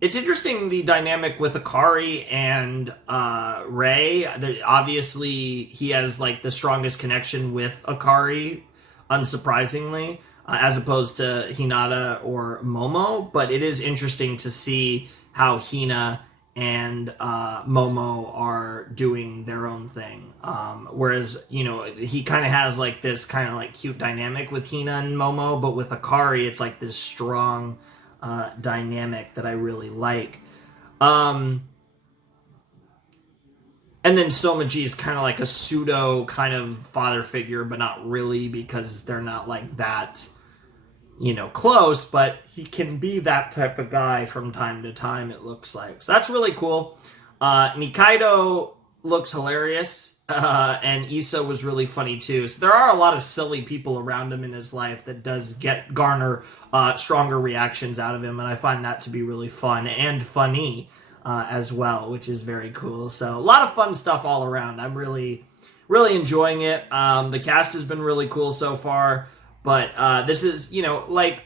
It's interesting, the dynamic with Akari and Rei. Obviously, he has, like, the strongest connection with Akari, unsurprisingly, as opposed to Hinata or Momo. But it is interesting to see how Hina and Momo are doing their own thing. Whereas, you know, he kind of has like this kind of like cute dynamic with Hina and Momo, but with Akari, it's like this strong dynamic that I really like. And then Somaji is kind of like a pseudo kind of father figure, but not really, because they're not like that, you know, close, but he can be that type of guy from time to time, it looks like. So that's really cool. Nikaido looks hilarious, and Issa was really funny too. So there are a lot of silly people around him in his life that does garner stronger reactions out of him, and I find that to be really fun and funny as well, which is very cool. So a lot of fun stuff all around. I'm really, really enjoying it. The cast has been really cool so far. But this is, you know, like,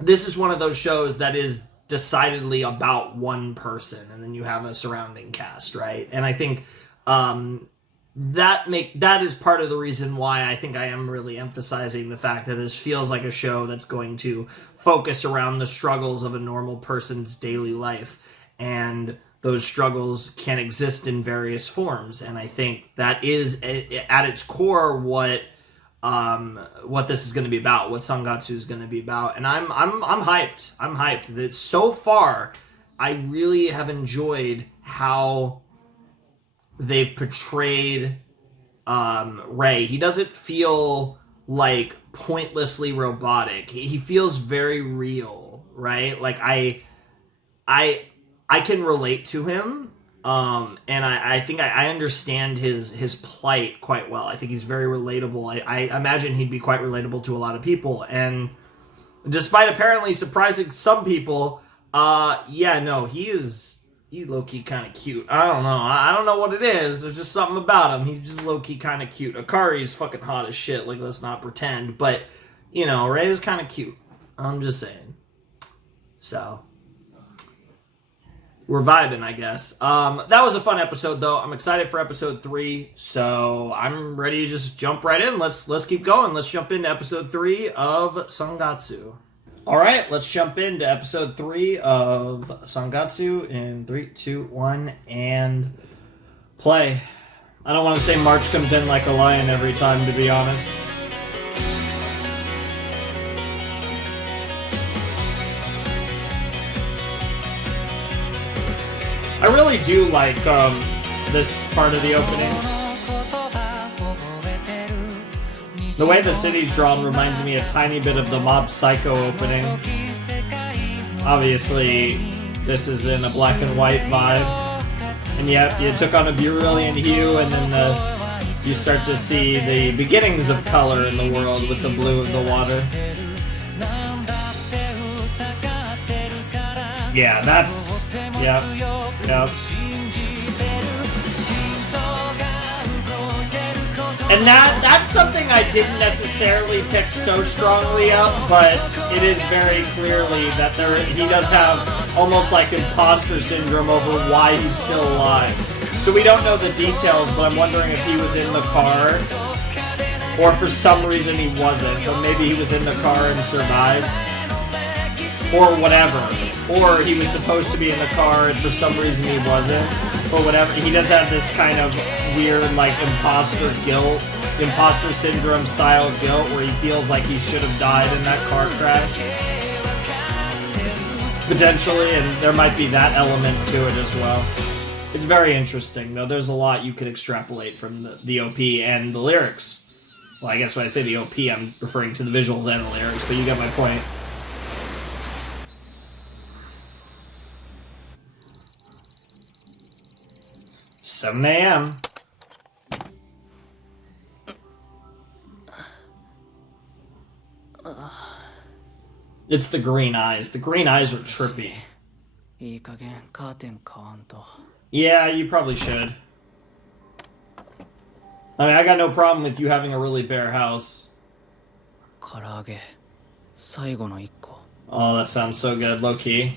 this is one of those shows that is decidedly about one person, and then you have a surrounding cast, right? And I think that is part of the reason why I think I am really emphasizing the fact that this feels like a show that's going to focus around the struggles of a normal person's daily life, and those struggles can exist in various forms. And I think that is at its core what this is going to be about, what Sangatsu is going to be about. And I'm hyped. I'm hyped that so far I really have enjoyed how they've portrayed Rei. He doesn't feel like pointlessly robotic. He feels very real, right? Like I can relate to him, and I think I understand his plight quite well. I think he's very relatable. I imagine he'd be quite relatable to a lot of people, and despite apparently surprising some people, he's low-key kind of cute. I don't know. I don't know what it is. There's just something about him. He's just low-key kind of cute. Akari's fucking hot as shit. Like, let's not pretend. But, Rei is kind of cute. I'm just saying. So, we're vibing, I guess. That was a fun episode, though. I'm excited for episode 3. So, I'm ready to just jump right in. Let's keep going. Let's jump into episode 3 of Sangatsu. Alright, let's jump into episode 3 of Sangatsu in 3, 2, 1, and play. I don't want to say March comes in like a lion every time, to be honest. I really do like this part of the opening. The way the city's drawn reminds me a tiny bit of the Mob Psycho opening. Obviously, this is in a black and white vibe. And yet, you took on a brilliant hue, and then you start to see the beginnings of color in the world with the blue of the water. Yeah, that's... Yep. And that's something I didn't necessarily pick so strongly up, but it is very clearly that he does have almost like imposter syndrome over why he's still alive. So we don't know the details, but I'm wondering if he was in the car, or for some reason he wasn't, but maybe he was in the car and survived, or whatever. Or he was supposed to be in the car and for some reason he wasn't, or whatever. He does have this kind of weird, like, imposter syndrome style guilt where he feels like he should have died in that car crash. Potentially, and there might be that element to it as well. It's very interesting, though. There's a lot you could extrapolate from the OP and the lyrics. Well, I guess when I say the OP, I'm referring to the visuals and the lyrics, but you get my point. $7 a.m. It's the green eyes. The green eyes are trippy. Yeah, you probably should. I mean, I got no problem with you having a really bare house. Oh, that sounds so good, low-key.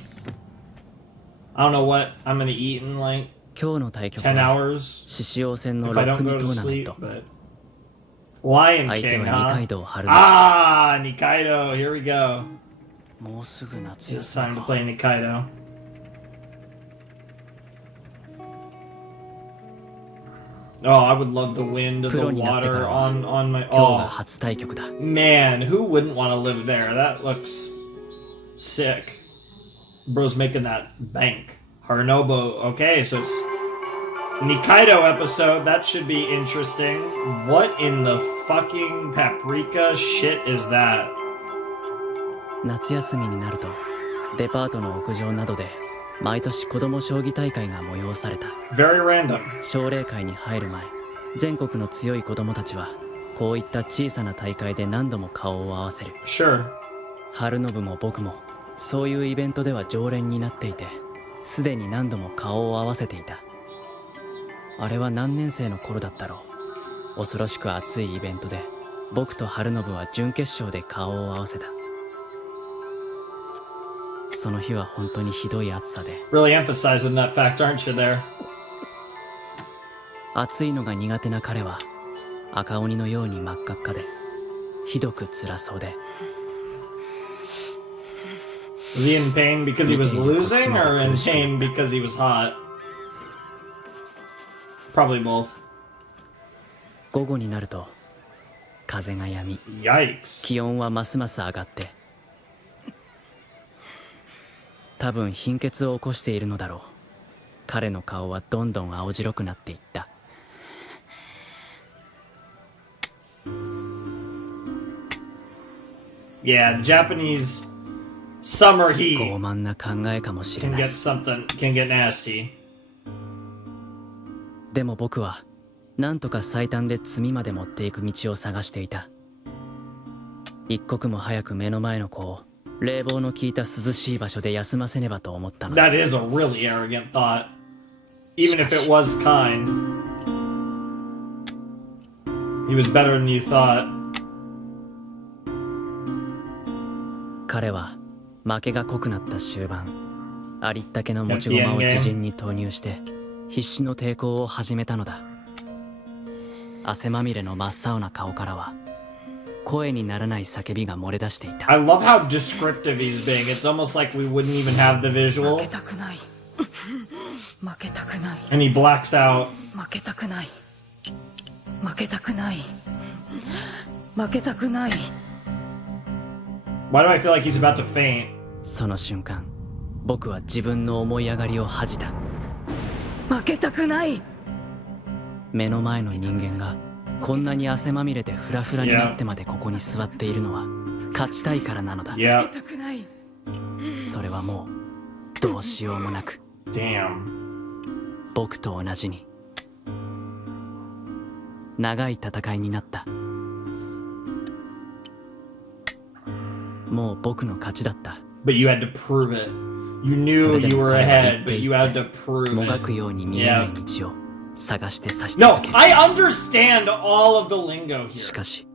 I don't know what I'm gonna eat in like 10 hours if I don't go to sleep, but... Lion King, huh? Ah, Nikaido, here we go. It's time to play Nikaido. Oh, I would love the wind of the water on my... Oh, man, who wouldn't want to live there? That looks sick. Bro's making that bank. Harunobu, okay, so it's Nikaido episode. That should be interesting. What in the fucking paprika shit is that? 夏休みになるとデパートの屋上などで毎年子供将棋大会が催された。 Very random. 奨励会に入る前、全国の強い子供たちはこういった小さな大会で何度も顔を合わせる。 Sure. 春信も僕もそういうイベントでは常連になっていて、すでに何度も顔を合わせていた。あれは何年生の頃だったろう。恐ろしく熱いイベントで僕と春信は準決勝で顔を合わせた。その日は本当にひどい暑さで、 Really emphasizing that fact, aren't you there? 暑いのが苦手な彼は赤鬼のように真っ赤っかでひどく辛そうで、 Was he in pain because he was losing or in pain because he was hot? Probably both. 午後になると風が止み、 Yikes. 気温はますます上がって、多分貧血を起こしているのだろう。彼の顔はどんどん青白くなっていった。 Yeah, Japanese summer 傲 heat 慢な考えかもしれ can ない。 can get nasty. でも僕はなんとか最短で積みまで持っていく道を探していた。一刻も早く目の前の子を冷房の効いた涼しい場所で休ませねばと思ったのだ。 That is a really arrogant thought. Even if it was kind. He was better than you thought. 彼は負けが濃くなった終盤、ありったけの持ち駒を自陣に投入して必死の抵抗を始めたのだ。汗まみれの真っ青な顔からは声にならない叫びが漏れ出していた。 I love how descriptive he's being. It's almost like we wouldn't even have the visual. 負けたくない負けたくない And he blacks out. 負けたくない負けたくない負けたくない Why do I feel like he's about to faint? その瞬間、僕は自分の思い上がりを恥じた。負けたくない目の前の人間がこんなに汗まみれでフラフラになってまでここに座っているのは勝ちたいからなのだ。 Yeah. 負けたくないそれはもうどうしようもなく、 Damn. 僕と同じに長い戦いになった。もう僕の勝ちだった。 But you had to prove it. You knew you were ahead, but you had to prove もがく it. ように見えない道を探して指し No, 続ける。 I understand all of the lingo し here かし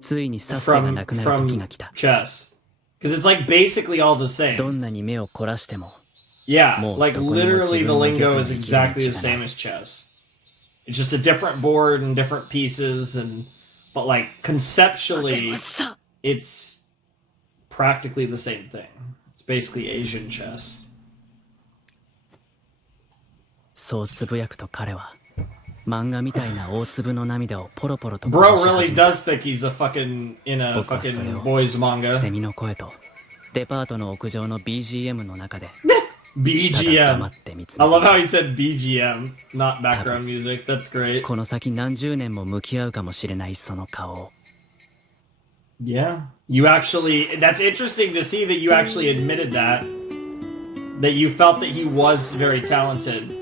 ついに指す手が from なくなる時が来た。 chess. Because it's like basically all the ど same. んなに目を凝らしても Yeah, もう like どこにも literally 自 the 分の lingo 玉 is に生きる exactly the 道がな same い。 as chess. It's just a different board and different pieces, and but like 負け conceptually, ました it's practically the same thing. It's basically Asian chess. そうつぶやくと彼は漫画みたいな大粒の涙をポロポロと Bro こぼし really 始めた。 does think he's a fucking in a 僕はそれ fucking を boys manga. セミの声とデパートの屋上の BGM の中でただ黙 BGM. って見つ I め love てい how る。 he said BGM, not background music. That's great. この先何十年も向き合うかもしれないその顔を。 Yeah. You actually, that's interesting to see that you actually admitted that. That you felt that he was very talented.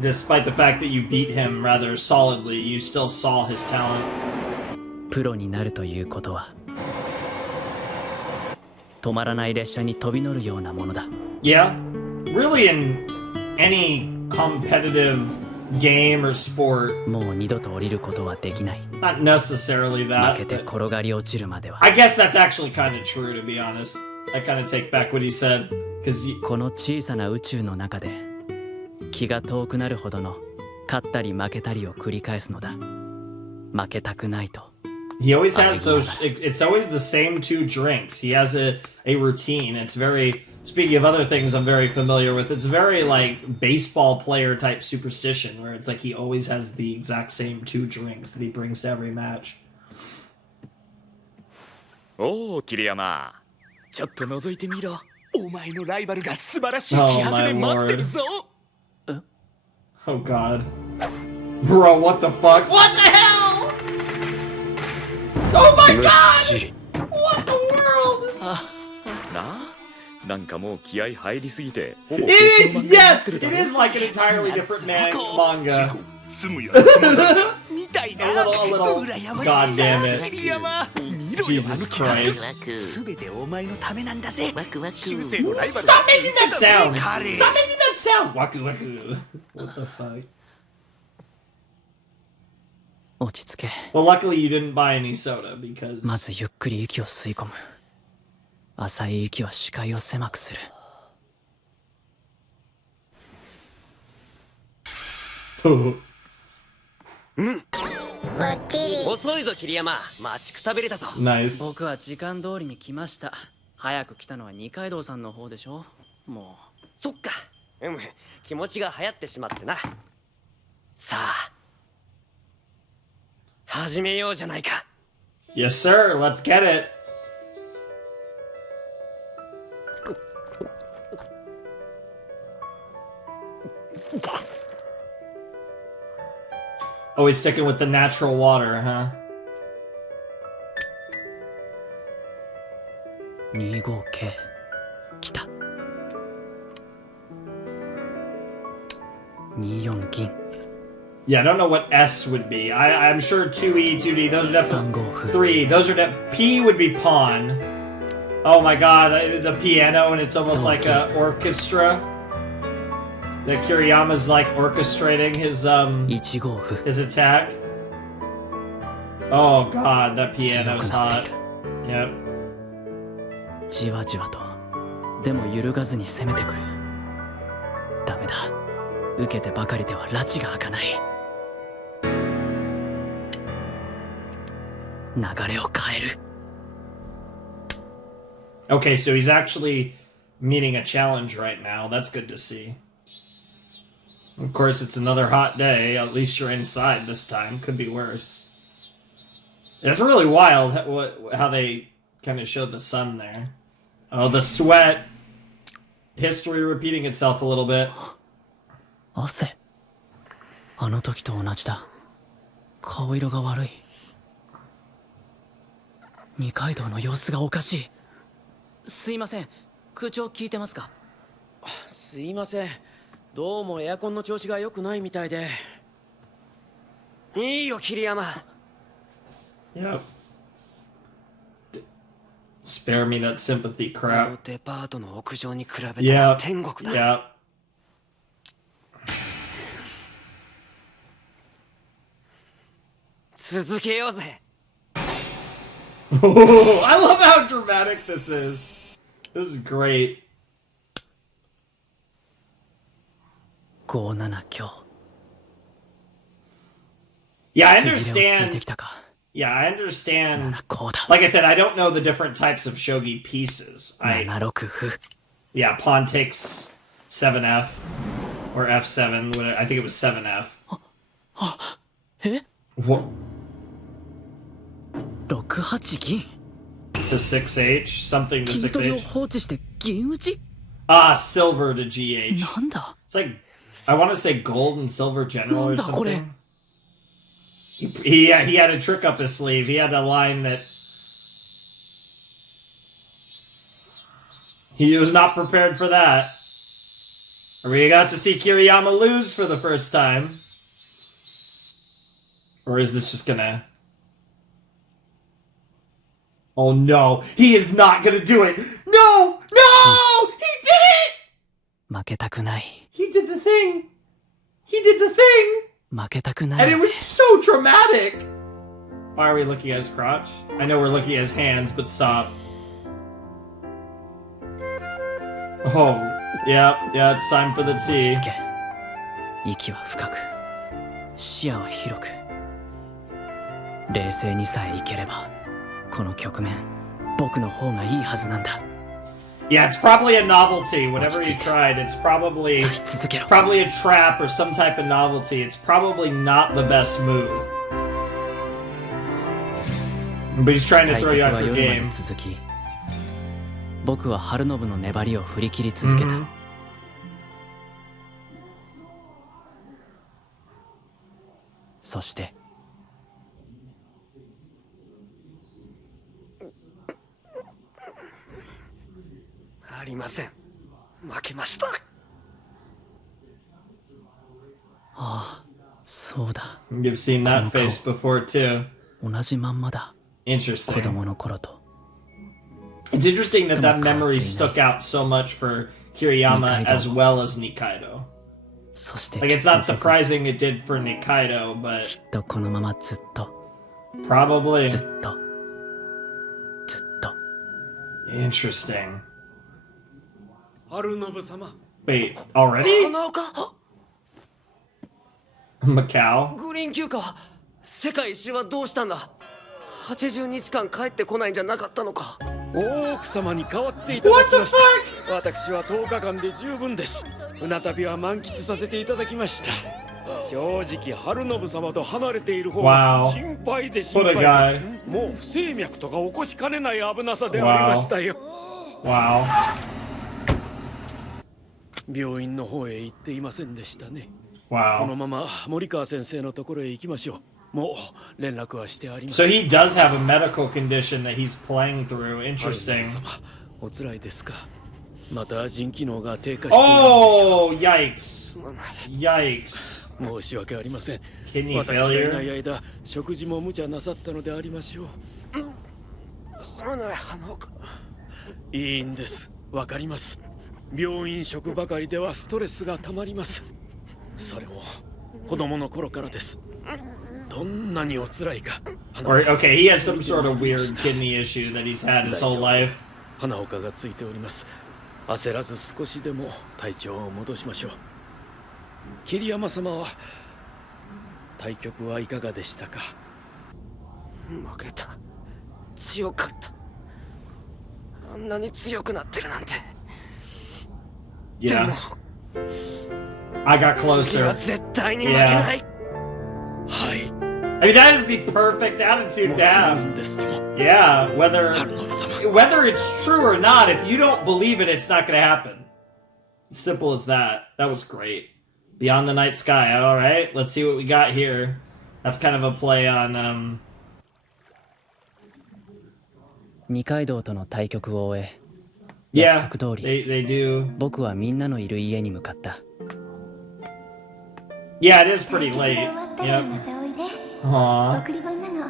Despite the fact that you beat him rather solidly, you still saw his talent. プロになるということは止まらない列車に飛び乗るようなものだ。 Yeah. Really, in any competitive game or sport, もう二度と降りることはできない。 not necessarily 負 that. けて But 転がり落ちるまでは。 I guess that's actually kind of true, to be honest. I kind of take back what he said. Because, この小さな宇宙の中で気が遠くなるほどの勝ったり負けたりを繰り返すのだ。負けたくないと。 he always has those, it's always the same two drinks. He has a routine. It's very, speaking of other things I'm very familiar with, it's very like baseball player type superstition where it's like he always has the exact same two drinks that he brings to every match. おお桐山、ちょっと覗いてみろ。お前のライバルが素晴らしい気迫で待ってるぞ。 Oh god. Bro, what the fuck? What the hell? Oh my むっ god! ちり What the world? な。なんかもう気合入りすぎてほぼ It 別の is, 漫画になっ yes! てる It だろ。 is like an entirely different 地 manga. 方住むやつまさみたい A な。 little, 羨ましい god な damn it. 桐山。見ろよ Jesus あの気迫 Christ. すべてお前のためなんだぜ。ワクワク修正のライバル Stop making that sound! 彼 Stop making that sound! Waku waku. What the fuck? 落ち着け。 Well, luckily you didn't buy any soda because まずゆっくり息を吸い込む。浅い息は視界を狭くする。遅いぞ桐山、待ちくたびれたぞ。 Nice. 僕は時間通りに来ました。早く来たのは二階堂さんの方でしょ。もそっか、気持ちが流行ってしまってな。さあ始めようじゃないか。 Yes, sir. Let's get it. Always sticking with the natural water, huh? う2号系来た。24銀 Yeah, I don't know what S would be. I'm sure 2E, 2D, those are 3 definitely 号歩 3. Those are P would be pawn. Oh my god, the piano, and it's almost like a orchestra. That Kiriyama's like orchestrating his 1号歩 his attack. Oh god, that 強 piano's くなってい hot. る。 Yep. じわじわとでも揺るがずに攻めてくる。ダメだ、受けてばかりでは拉致が開かない。流れを変える。 Okay, so he's actually meeting a challenge right now. That's good to see. Of course, it's another hot day. At least you're inside this time. Could be worse. It's really wild how they kind of showed the sun there. Oh, the sweat. History repeating itself a little bit. 汗、あの時と同じだ。顔色が悪い。二階堂の様子がおかしい。すいません、空調聞いてますか？すいません、どうもエアコンの調子が良くないみたいで。いいよ桐山。 Yep. Spare me that sympathy あ crap. のデパートの屋上に比べた Yep. ら天国だ。 Yep. 続けようぜ。 Oh, I love how dramatic this is. This is great. 57強。 Yeah, I 区切れをついて understand. きたか。 Yeah, I な understand. らこうだ。 Like I said, I don't know the different types of shogi pieces. 76歩。 Yeah, pawn takes 7F or F7. I think it was 7F. え What 68銀。 to 6H? Something to 金取りを 6H. 放置して銀打ち？ Ah, silver to GH. なんだ It's like I want to say gold and silver general or なんだこれ？ something. He had a trick up his sleeve. He had a line that he was not prepared for that. We got to see Kiriyama lose for the first time. Or is this just gonna... Oh no, he is not gonna do it! No! No! He did it! 負けたくない。 He did the thing! He did the thing! 負けたくな And い。 it was so dramatic! Why are we looking at his crotch? I know we're looking at his hands, but stop. Oh, yeah, it's time for the 落ち tea. 着け。息は深く、視野は広く。冷静にさえいければ、この局面、僕の方がいいはずなんだ。 Yeah, it's probably a novelty. Whatever he tried, it's probably 差し続けろ。 probably a trap or some type of novelty. It's probably not the best move. But he's trying to 対 throw 局 you は out for 夜まで game. 続き、僕は春信の粘りを振り切り続けた。 Mhm. そしてありません。負けました。ああ、そうだ。 You've seen that face before too. 同じまんまだ。子 Interesting. 供の頃と。 It's interesting that that memory stuck out so much for Kiriyama as well as Nikaido. そして Like, it's not surprising it did for Nikaido, but きっとこのままずっと、 probably ずっと、ずっと。 interesting. 春信様。 Wait, already? 花岡。Macau? グリーン休暇は世界一周はどうしたんだ。80日間帰ってこないんじゃなかったのか。奥様に代わっていただきました。私は10日間で十分です。船旅は満喫させていただきました。正直春信様と離れている方が心配で心配で、もう不整脈とか起こしかねない危なさでありましたよ。Wow. 病院の方へ行っていませんでしたね。Wow. このまま森川先生のところへ行きましょう。もう連絡はしてあります。 So he does have a medical condition that he's playing through. Interesting. 様、お辛いですか。また腎機能が低下しているのでしょう。 Oh, yikes. 申し訳ありません。 Kidney 私がいない failure? 間、食事も無茶なさったのでありましょう。そうないいんです。わかります。病院食ばかりではストレスがたまります。それも子供の頃からです。どんなにお辛いか。 Or okay, he has some sort of weird kidney issue that he's had his whole life. 花岡がついております。焦らず少しでも体調を戻しましょう。桐山様は対局はいかがでしたか。負けた。強かった。あんなに強くなってるなんて。 Yeah. I got 次は closer. 絶対に負けない。はい。 I mean, that is the perfect attitude も to ちろ have. んですとも。 Yeah, 春信様。 whether it's true or not, if you don't believe it, it's not gonna happen. Simple as that. That was great. Beyond the Night Sky. All right, let's see what we got here. That's kind of a play on 二階堂との対局を終え、 Yeah, 約束通り they do. 僕はみんなのいる家に向かった。 Yeah, it is pretty 対局が late. 終わったら Yep. またおいで。 Aww. 送り本なの。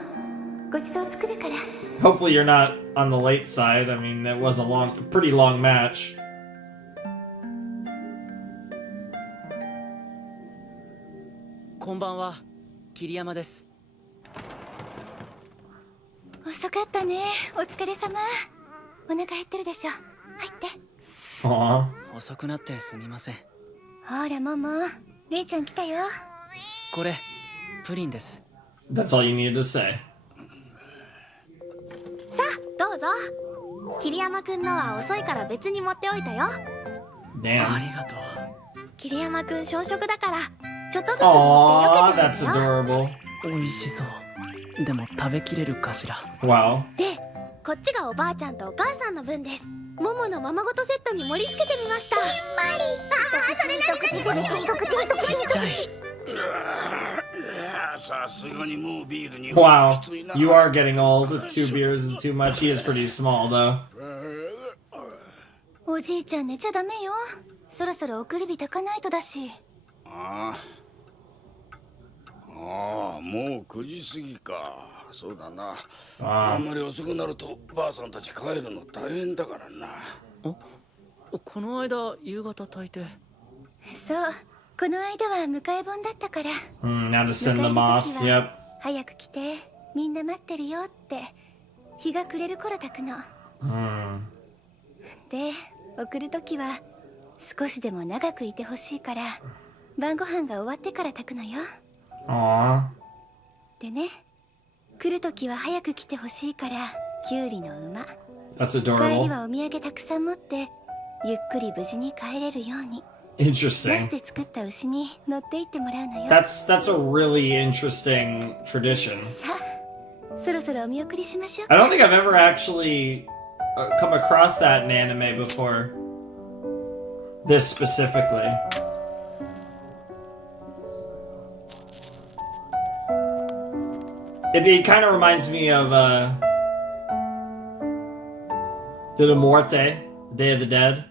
ごちそう作るから。 Hopefully you're not on the late side. I mean, that was a pretty long match. こんばんは、桐山です。遅かったね。お疲れ様。お腹減ってるでしょ。入って。 Aww. 遅くなってすみません。ほら、モモ。レイちゃん来たよ。これプリンです。 That's all you needed to say. さあ、どうぞ。桐山くんのは遅いから別に持っておいたよ。あ Damn. りがとう。桐山くん小食だから、ちょっとずつ持 Aww, ってよ that's けてるよ。 adorable. 美味しそう。でも食べきれるかしら。 Wow. で、こっちがおばあちゃんとお母さんの分です。モモのままごとセットに盛り付けてみました。ちっちゃい。さすがにもうビールに Wow. You are getting old. 2 beers is too much. He is pretty small, though. おじいちゃん寝ちゃダメよ。そろそろ送り火炊かないとだし。ああ、もう9時過ぎか。そうだな。あんまり遅くなるとばあさんたち帰るの大変だからな。この間夕方炊いて。そう、この間は迎え盆だったから。 Now to send 迎え them る off. 時 Yep. は早く来て、みんな待ってるよって日が暮れる頃炊くの。で、送る時は少しでも長くいてほしいから晩ご飯が終わってから炊くのよ。 Aww. でね、来る時は早く来てほしいからキュウリの馬。 That's 帰り adorable. はお土産たくさん持ってゆっくり無事に帰れるように。ナス Interesting. で作った牛に乗って行ってもらうのよ。 That's a really interesting tradition. さあ、そろそろお見送りしましょう I か。 don't think I've ever actually come across that in anime before. This specifically. It kind of reminds me of De la Muerte, Day of the Dead.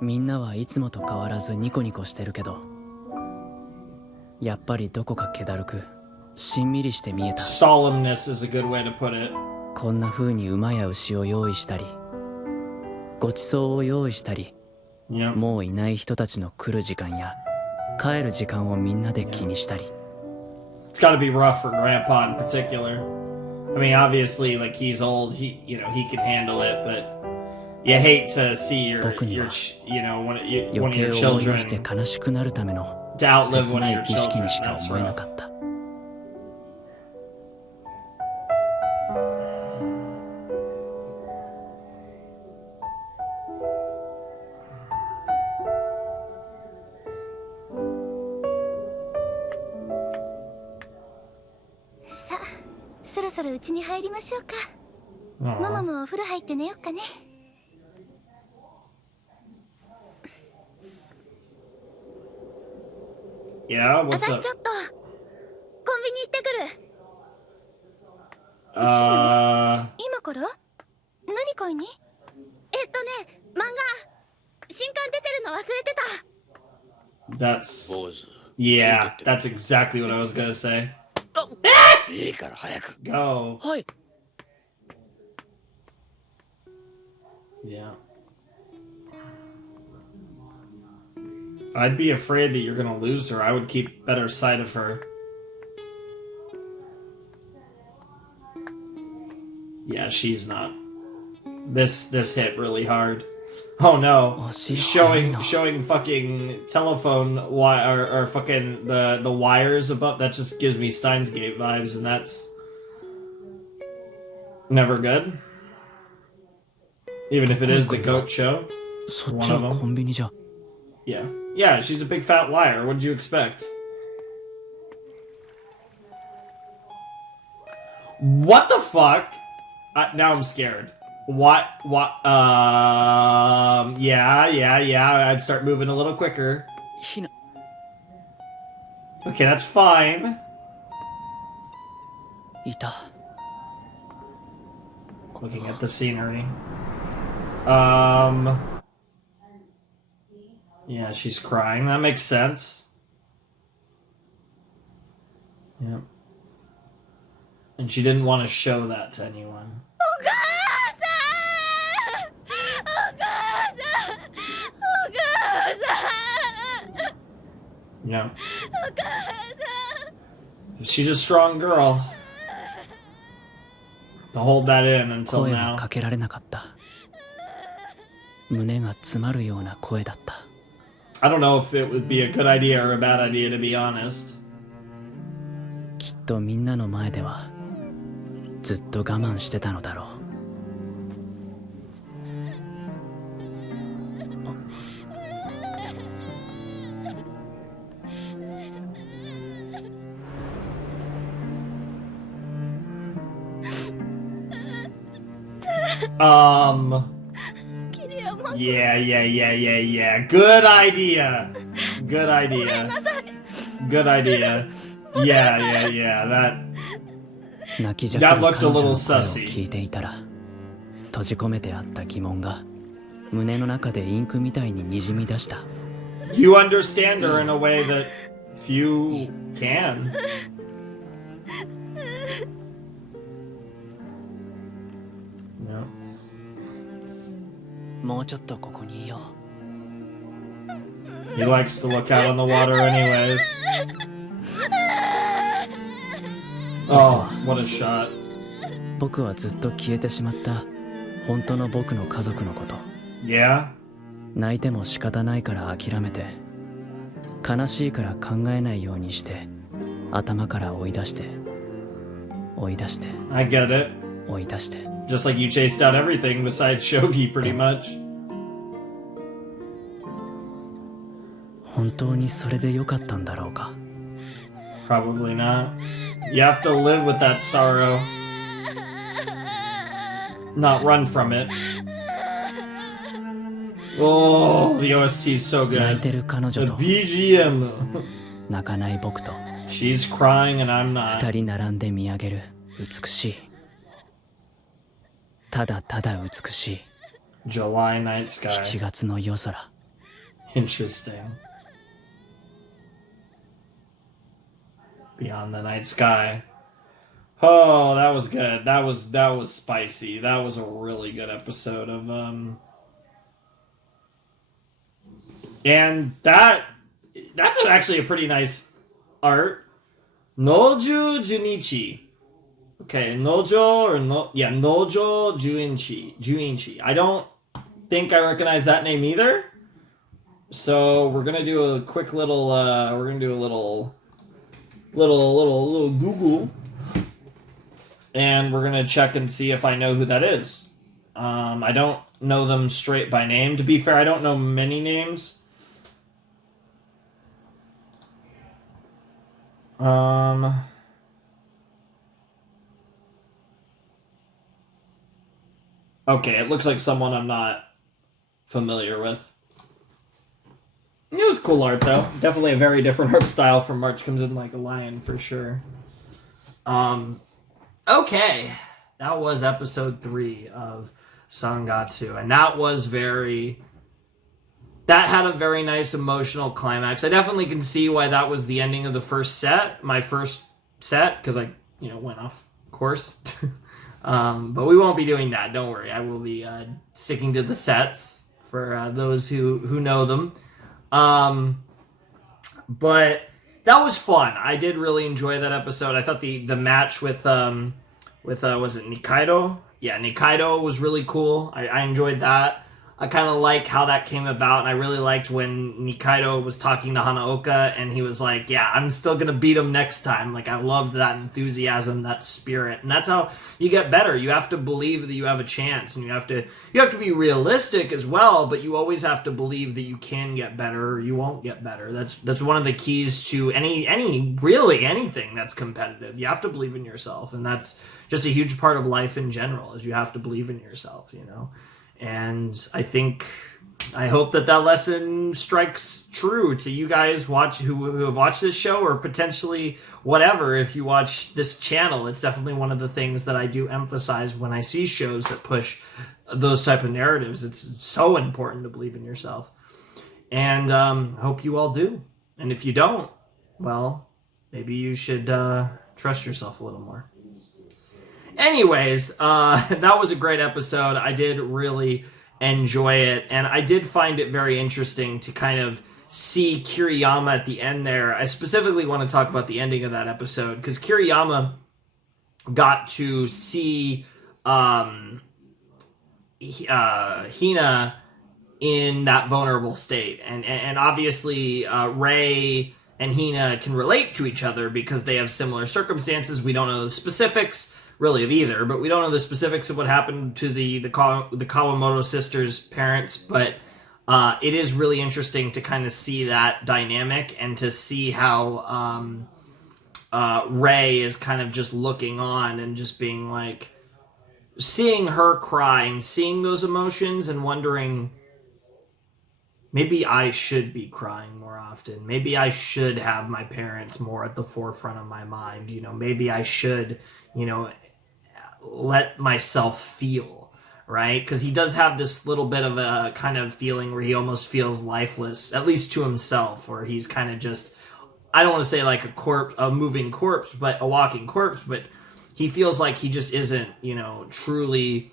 みんなはいつもと変わらずニコニコしてるけど、やっぱりどこか気だるくしんみりして見えた。 Solemnness is a good way to put it. こんな風に馬や牛を用意したり、ごちそうを用意したり、 Yeah. もういない人たちの来る時間や帰る時間をみんなで気にしたり。 It's got to be rough for Grandpa in particular. I mean, obviously, like he's old, he can handle it, but you hate to see your one of 余 your 計思い出して children. 悲しくなるための to outlive 切 one な of い your 儀式 children. にしか That's 思えな rough. かった。さあ、そろそろ家に入りましょうか。 Aw. ママもお風呂入って寝よっかね。 Yeah, what's 私 up? ちょっとコンビニ行ってくる。 Uh, 今から？何買いに？漫画新刊出てるの忘れてた。 that's 坊主 yeah, that's exactly what I was gonna say. いいから早く Go. はい。 Yeah. I'd be afraid that you're gonna lose her. I would keep better sight of her. Yeah, she's not. This hit really hard. Oh no. Showing fucking telephone or fucking the wires above, that just gives me Steins Gate vibes, and that's never good. Even if it is the goat show. そっちはコンビニじゃ。 Yeah. Yeah, she's a big fat liar. What did you expect? What the fuck? Now I'm scared. What? Yeah. I'd start moving a little quicker. ひな、 Okay, that's fine. いた。 Looking at the scenery. Yeah, she's crying. That makes sense. Yep. And she didn't want to show that to anyone. Yeah. She's a strong girl. To hold that in until 声 now. はかけられなかった。胸が詰まるような声だった。 I don't know if it would be a good idea or a bad idea, to be honest. きっとみんなの前ではずっと我慢してたのだろう。 Yeah. Good idea. Good idea. Good idea. Yeah. That 泣きじゃくる That 彼 looked a 女 little の声を sussy. 聞いていたら、閉じ込めてあった疑問が胸の中でインクみたいに滲み出した。 you understand her in a way that few can. No. もうちょっとここにいよう。 He likes to look out on the water anyways. Oh, what a shot. 僕はずっと消えてしまった本当の僕の家族のこと。 Yeah? 泣いても仕方ないから諦めて、悲しいから考えないようにして頭から追い出して I get it. 追い出して。 Just like you chased out everything besides Shogi, pretty much. 本当にそれでよかったんだろうか。 Probably not. You have to live with that sorrow. Not run from it. Oh, the OST is so 泣い good. てる彼 The 女と BGM. 泣かない僕と She's crying and I'm 二 not. 人並んで見上げる美しい。ただただ美しい July night 7 sky. 月の夜空。 Interesting. Beyond the night sky. Oh, that was good. That was spicy. That was a really good episode of and that's actually a pretty nice art. Nojo Junichi. Okay, Nojo or no, yeah, Nojo Juinchi. I don't think I recognize that name either. So we're gonna do a quick little. We're gonna do a little Google, and we're gonna check and see if I know who that is. I don't know them straight by name. To be fair, I don't know many names. Okay, it looks like someone I'm not familiar with. It was cool art, though. Definitely a very different art style from March Comes In Like a Lion, for sure. Okay. That was episode 3 of Sangatsu, and that had a very nice emotional climax. I definitely can see why that was the ending of the first set, my first set, because I, went off course. But we won't be doing that, don't worry. I will be sticking to the sets for those who know them. But that was fun. I did really enjoy that episode. I thought the match with was it Nikaido? Yeah, Nikaido was really cool. I enjoyed that. I kind of like how that came about, and I really liked when Nikaido was talking to Hanaoka, and he was like, yeah, I'm still gonna beat him next time. Like, I loved that enthusiasm, that spirit, and that's how you get better. You have to believe that you have a chance, and you have to be realistic as well, but you always have to believe that you can get better, or you won't get better. That's one of the keys to anything that's competitive. You have to believe in yourself, and that's just a huge part of life in general, is you have to believe in yourself, And I hope that lesson strikes true to you guys who have watched this show, or potentially whatever. If you watch this channel, it's definitely one of the things that I do emphasize when I see shows that push those type of narratives. It's so important to believe in yourself. And I hope you all do. And if you don't, well, maybe you should trust yourself a little more. Anyways, that was a great episode. I did really enjoy it, and I did find it very interesting to kind of see Kiriyama at the end there. I specifically want to talk about the ending of that episode, because Kiriyama got to see Hina in that vulnerable state, and obviously Rei and Hina can relate to each other because they have similar circumstances. We don't know the specifics really of either, but we don't know the specifics of what happened to the Kawamoto sisters' parents, but it is really interesting to kind of see that dynamic, and to see how Rei is kind of just looking on and just being like, seeing her cry and seeing those emotions and wondering, maybe I should be crying more often. Maybe I should have my parents more at the forefront of my mind. Maybe I should, let myself feel, right? Because he does have this little bit of a kind of feeling where he almost feels lifeless, at least to himself, where he's kind of just, I don't want to say like a moving corpse, but a walking corpse, but he feels like he just isn't, truly,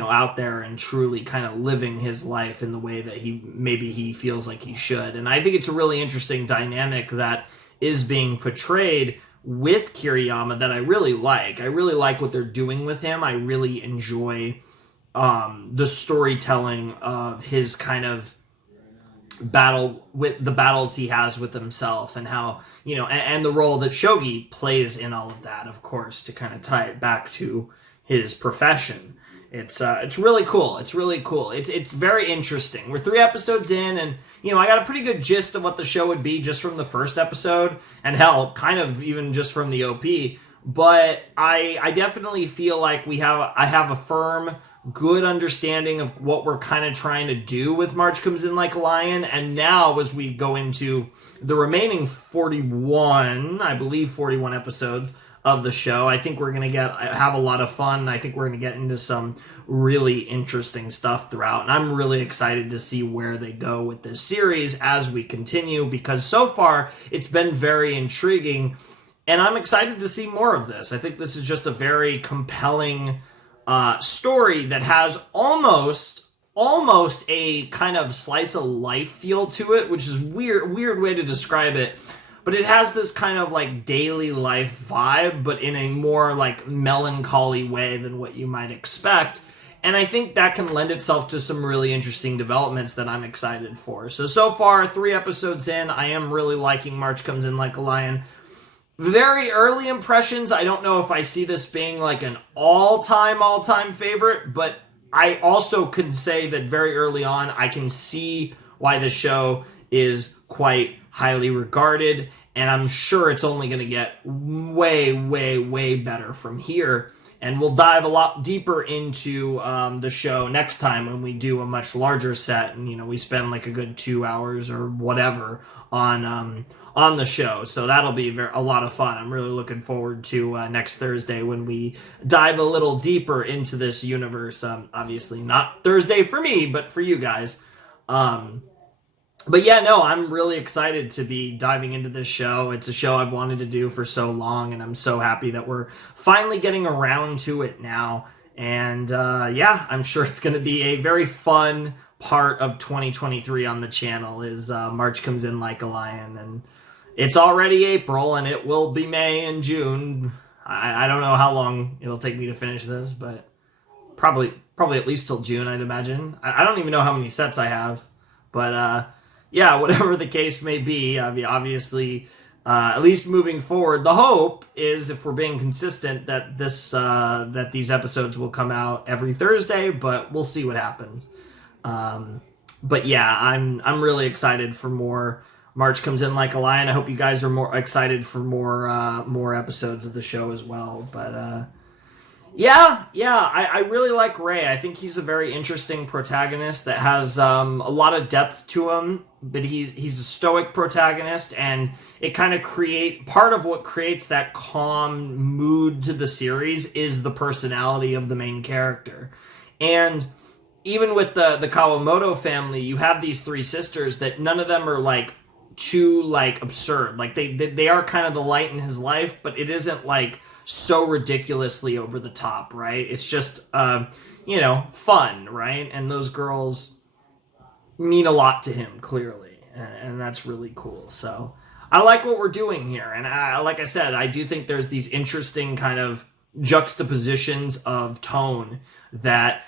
out there and truly kind of living his life in the way that he feels like he should. And I think it's a really interesting dynamic that is being portrayed with Kiriyama that I really like. I really like what they're doing with him. I really enjoy the storytelling of his kind of battle with the battles he has with himself, and how, and the role that Shogi plays in all of that, of course, to kind of tie it back to his profession. It's really cool. It's really cool. It's very interesting. We're 3 episodes in, and I got a pretty good gist of what the show would be just from the first episode, and hell, kind of even just from the OP. But I definitely feel like I have a firm, good understanding of what we're kind of trying to do with March Comes In Like a Lion. And now, as we go into the remaining 41 episodes of the show, I think we're going to have a lot of fun. I think we're going to get into some really interesting stuff throughout, and I'm really excited to see where they go with this series as we continue, because so far it's been very intriguing, and I'm excited to see more of this. I think this is just a very compelling story that has almost a kind of slice of life feel to it, which is weird way to describe it. But it has this kind of like daily life vibe, but in a more like melancholy way than what you might expect. And I think that can lend itself to some really interesting developments that I'm excited for. So far, 3 episodes in, I am really liking March Comes In Like a Lion. Very early impressions, I don't know if I see this being like an all-time favorite, but I also could say that very early on, I can see why the show is quite highly regarded, and I'm sure it's only going to get way better from here. And we'll dive a lot deeper into the show next time when we do a much larger set, and we spend like a good 2 hours or whatever on the show. So that'll be a lot of fun. I'm really looking forward to next Thursday when we dive a little deeper into this universe. Obviously not Thursday for me, but for you guys. But yeah, no, I'm really excited to be diving into this show. It's a show I've wanted to do for so long, and I'm so happy that we're finally getting around to it now. And yeah, I'm sure it's going to be a very fun part of 2023 on the channel is March Comes In Like a Lion. And it's already April, and it will be May and June. I don't know how long it'll take me to finish this, but probably at least till June, I'd imagine. I don't even know how many sets I have. But yeah, whatever the case may be, I mean, obviously, at least moving forward, the hope is, if we're being consistent, that that these episodes will come out every Thursday. But we'll see what happens. But yeah, I'm really excited for more March Comes In Like a Lion. I hope you guys are more excited for more episodes of the show as well. But yeah, I really like Ray. I think he's a very interesting protagonist that has a lot of depth to him, but he's a stoic protagonist, and it kind of part of what creates that calm mood to the series is the personality of the main character. And even with the Kawamoto family, you have these 3 sisters that none of them are like too like absurd. Like they are kind of the light in his life, but it isn't like so ridiculously over the top, right? It's just fun, right? And those girls mean a lot to him, clearly, and that's really cool. So I like what we're doing here, and like I said, I do think there's these interesting kind of juxtapositions of tone that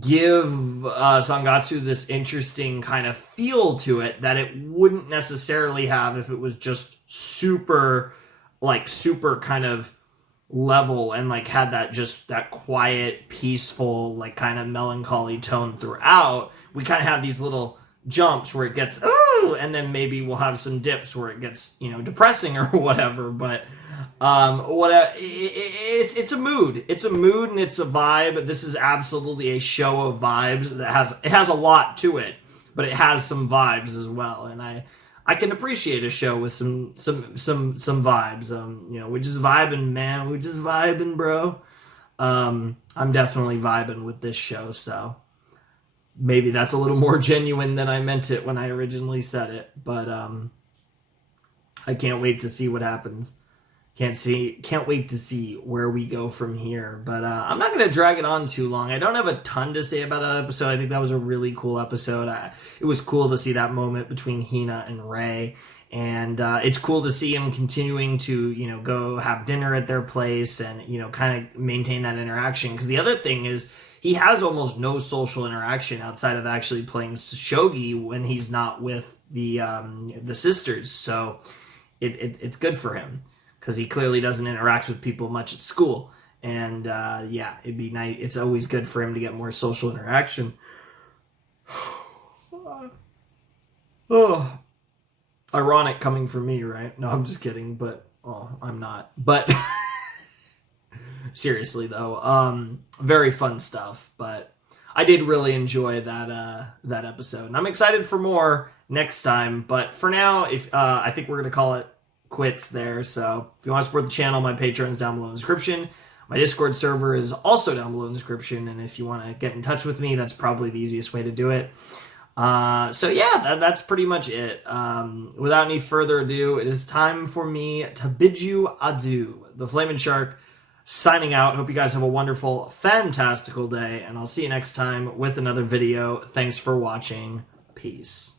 give Zangatsu this interesting kind of feel to it that it wouldn't necessarily have if it was just super kind of level and like had that quiet, peaceful, like kind of melancholy tone throughout. We kind of have these little jumps where it gets ooh, and then maybe we'll have some dips where it gets depressing or whatever. But it's a mood. It's a mood and it's a vibe. This is absolutely a show of vibes that has a lot to it, but it has some vibes as well. And I can appreciate a show with some vibes. We're just vibing, man. We're just vibing, bro. I'm definitely vibing with this show, so maybe that's a little more genuine than I meant it when I originally said it. But I can't wait to see what happens. Can't wait to see where we go from here. But I'm not going to drag it on too long. I don't have a ton to say about that episode. I think that was a really cool episode. It was cool to see that moment between Hina and Ray. And it's cool to see him continuing to, go have dinner at their place and, kind of maintain that interaction. Because the other thing is he has almost no social interaction outside of actually playing Shogi when he's not with the sisters. So it's good for him, because he clearly doesn't interact with people much at school. And yeah, it'd be nice. It's always good for him to get more social interaction. Oh, ironic coming from me, right? No, I'm just kidding, but I'm not. But seriously though, very fun stuff. But I did really enjoy that episode, and I'm excited for more next time. But for now, I think we're gonna call it quits there. So if you want to support the channel, my Patreon's down below in the description. My Discord server is also down below in the description, and if you want to get in touch with me, that's probably the easiest way to do it. So yeah, that's pretty much it. Without any further ado, it is time for me to bid you adieu. The Flamin' Shark signing out. Hope you guys have a wonderful, fantastical day, and I'll see you next time with another video. Thanks for watching. Peace.